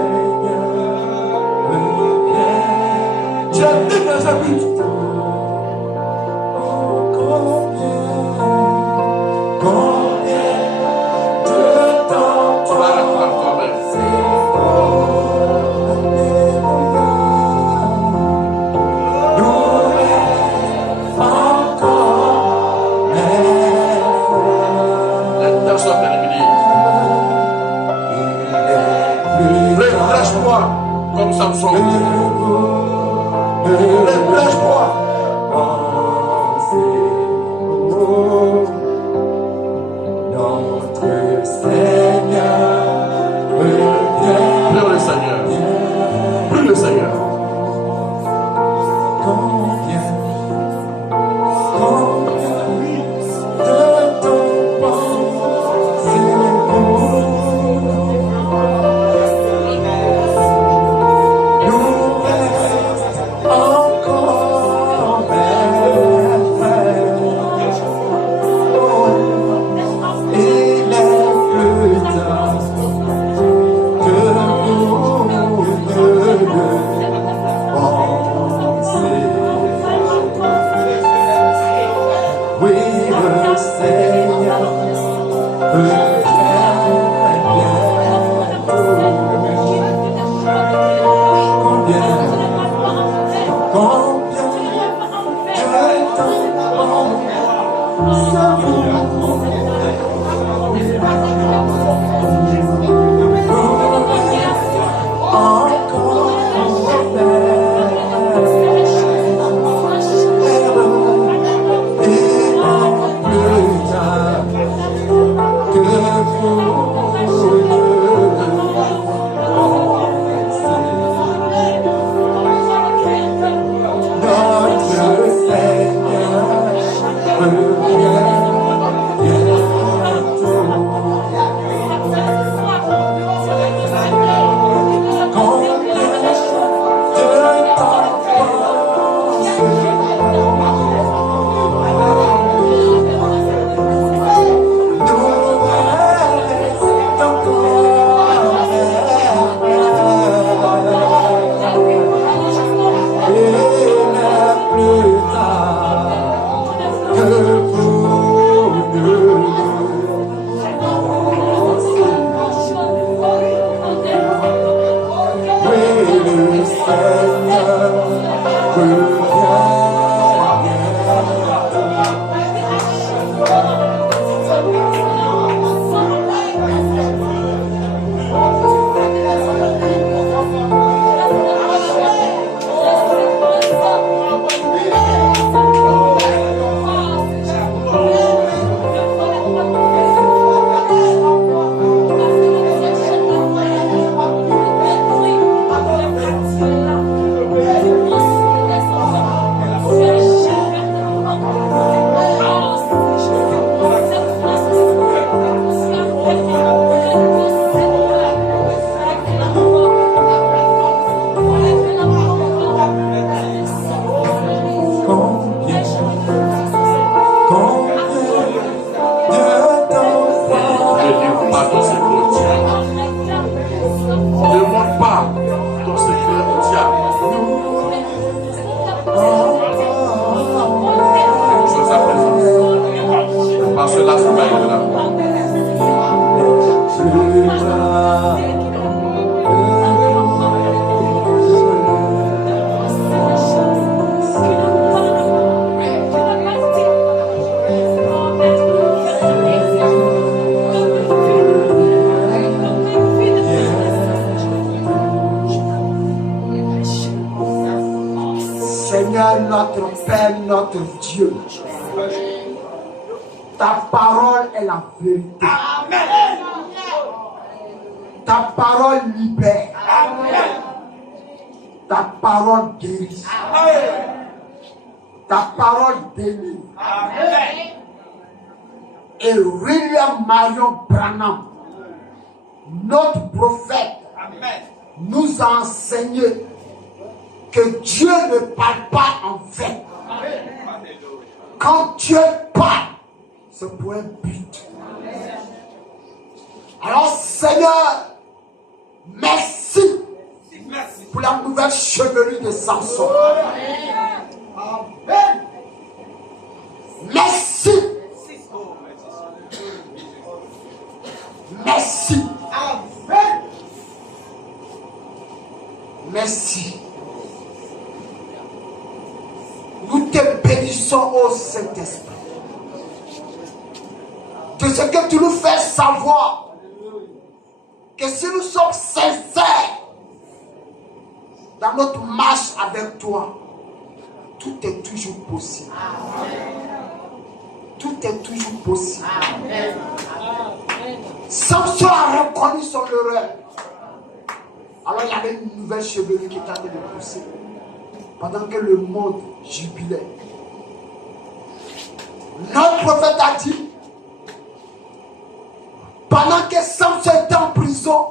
Tu es né dans un but. Tu vas rentrer encore même. Les temps sont terminés. Réfléchis-toi comme Samson. Réfléchis-toi. Notre Seigneur revient. Prie le Seigneur. Prie le Seigneur. Combien de temps c'est beau. Nous reste encore Seigneur notre Père, notre Dieu, ta parole est la vérité. Ta parole libère. Ta parole guérit. Ta parole délivre. Et William Marion Branham, notre prophète, nous a enseigné que Dieu ne parle pas en vain. Quand Dieu parle, c'est pour un but. Alors Seigneur, merci pour la nouvelle chevelure de Samson. Merci. Merci. Merci. Nous te bénissons, ô Saint-Esprit, de ce que tu nous fais savoir que si nous sommes sincères dans notre marche avec toi, tout est toujours possible. Tout est toujours possible. Samson a reconnu son erreur. Alors il y avait une nouvelle chevelure qui était en train de pousser. Pendant que le monde jubilait. Notre prophète a dit, pendant que Samson était en prison,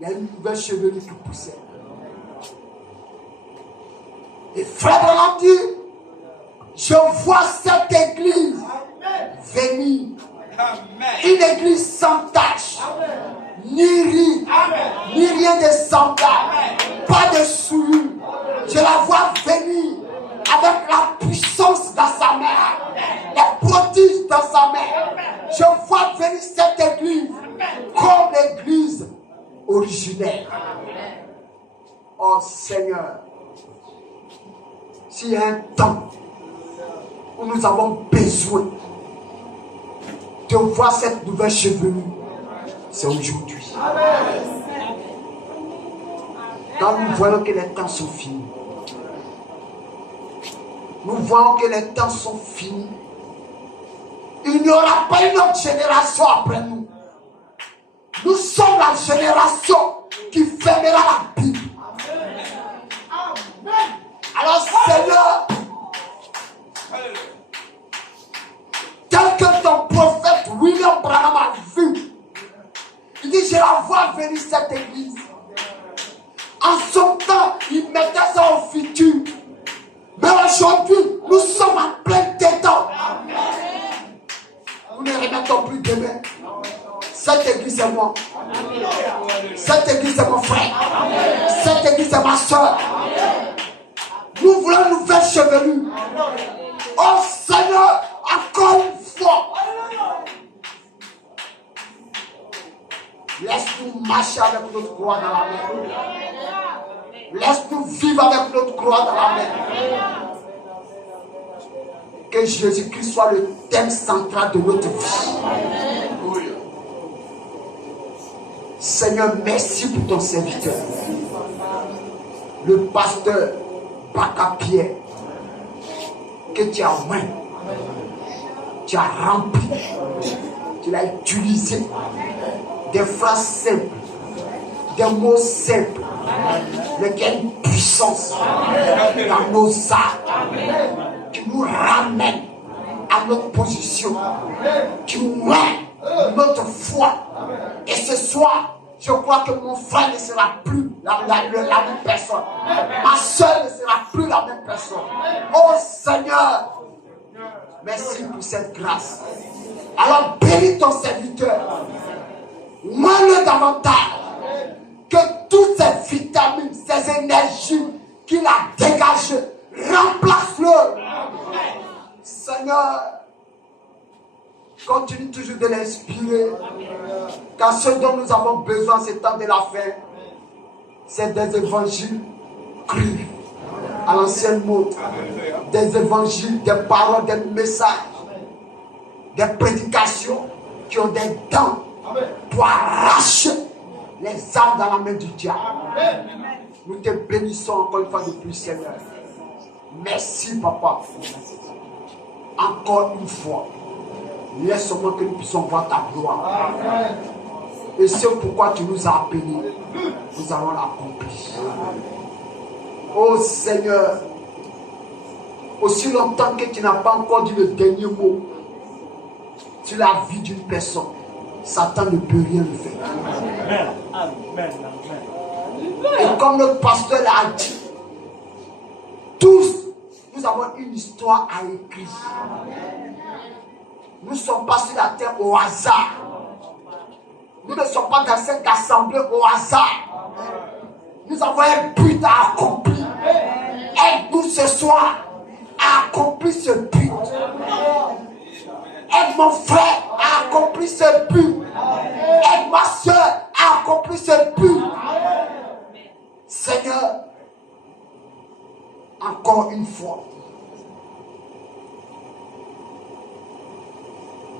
il y a une nouvelle chevelure qui poussait. Et Frère Branham dit, je vois cette église venir. Une église sans tache, ni riz, ni rien de semblable, pas de souillure. Je la vois venir avec la puissance dans sa main, les prodiges dans sa main. Je vois venir cette église comme l'église originaire. Oh Seigneur, s'il y a un temps où nous avons besoin de voir cette nouvelle chevelure, c'est aujourd'hui. Quand nous voyons que les temps sont finis, nous voyons que les temps sont finis, il n'y aura pas une autre génération après nous. Nous sommes la génération qui fermera la Bible. Alors Seigneur, moi. Cette église c'est mon frère. Cette église c'est ma soeur. Nous voulons une nouvelle chevelure. Oh Seigneur, encore une fois. Laisse-nous marcher avec notre croix dans la main. Laisse-nous vivre avec notre croix dans la main. Que Jésus-Christ soit le thème central de notre vie. Seigneur, merci pour ton serviteur. Le pasteur Baka-Pierre, que tu as oint, tu as rempli, tu l'as utilisé. Des phrases simples, des mots simples, mais qui a une puissance dans nos âmes, qui nous ramène à notre position, qui oint notre foi. Et ce soir, je crois que mon frère ne sera plus la même personne. Ma soeur ne sera plus la même personne. Oh Seigneur, merci pour cette grâce. Alors bénis ton serviteur. Moins-le davantage. Que toutes ces vitamines, ces énergies qu'il a dégagées, remplace-le. Seigneur, continue toujours de l'inspirer. Car ce dont nous avons besoin ces temps de la fin, c'est des évangiles crus à l'ancienne mode. Des évangiles, des paroles, des messages, des prédications qui ont des dents pour arracher les âmes dans la main du diable. Nous te bénissons encore une fois de plus, Seigneur. Merci, Papa. Encore une fois, laisse-moi que nous puissions voir ta gloire. Et c'est pourquoi tu nous as appelés. Nous allons l'accomplir. Oh Seigneur, aussi longtemps que tu n'as pas encore dit le dernier mot sur la vie d'une personne, Satan ne peut rien le faire. Et comme le pasteur l'a dit, tous, nous avons une histoire à écrire. Nous ne sommes pas sur la terre au hasard. Nous ne sommes pas dans cette assemblée au hasard. Nous avons un but à accomplir. Aide-nous ce soir à accomplir ce but. Aide mon frère à accomplir ce but. Aide ma soeur à accomplir ce but. Seigneur, encore une fois,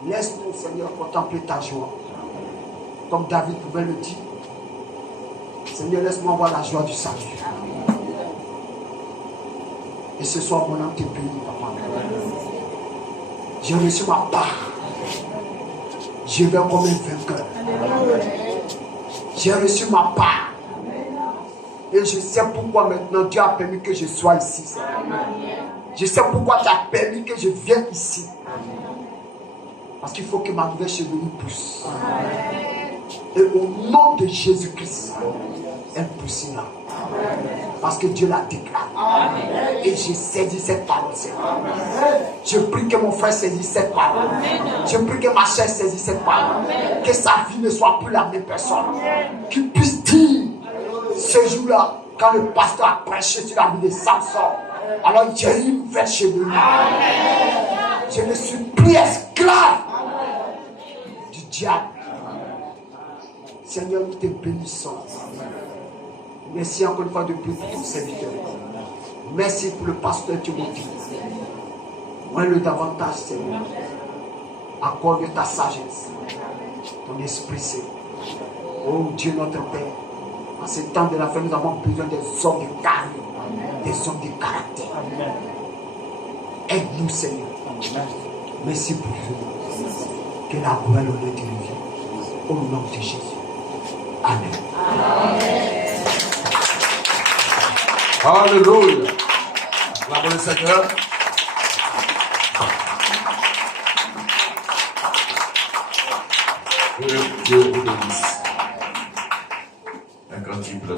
laisse-nous, Seigneur, contempler ta joie. Comme David pouvait le dire. Seigneur, laisse-moi voir la joie du salut. Et ce soir, mon âme te bénit, Papa. J'ai reçu ma part. Je vais comme un vainqueur. J'ai reçu ma part. Et je sais pourquoi maintenant Dieu a permis que je sois ici. Je sais pourquoi tu as permis que je vienne ici. Parce qu'il faut que ma nouvelle chevelure pousse. Et au nom de Jésus-Christ, elle poussera. Parce que Dieu l'a déclaré. Et j'ai saisi cette parole. Je prie que mon frère saisisse cette parole. Je prie que ma chère saisisse cette parole. Que sa vie ne soit plus la même personne. Qu'il puisse dire ce jour-là, quand le pasteur a prêché sur la vie de Samson, alors j'ai eu une nouvelle chevelure. Je ne suis plus esclave du diable. Seigneur, nous te bénissons. Merci encore une fois de plus pour ton serviteur. Merci pour le pasteur Timothée. Moi, le davantage, Seigneur. Accorde ta sagesse, ton esprit saint. Oh Dieu notre Père, en ce temps de la fin, nous avons besoin des hommes de caractère, des hommes de caractère. Aide-nous, Seigneur. Merci pour nous. Que la gloire et l'honneur te reviennent. Au nom de Jésus. Amen. Alléluia. Acclamons le Seigneur. Dieu vous bénisse. Un grand type.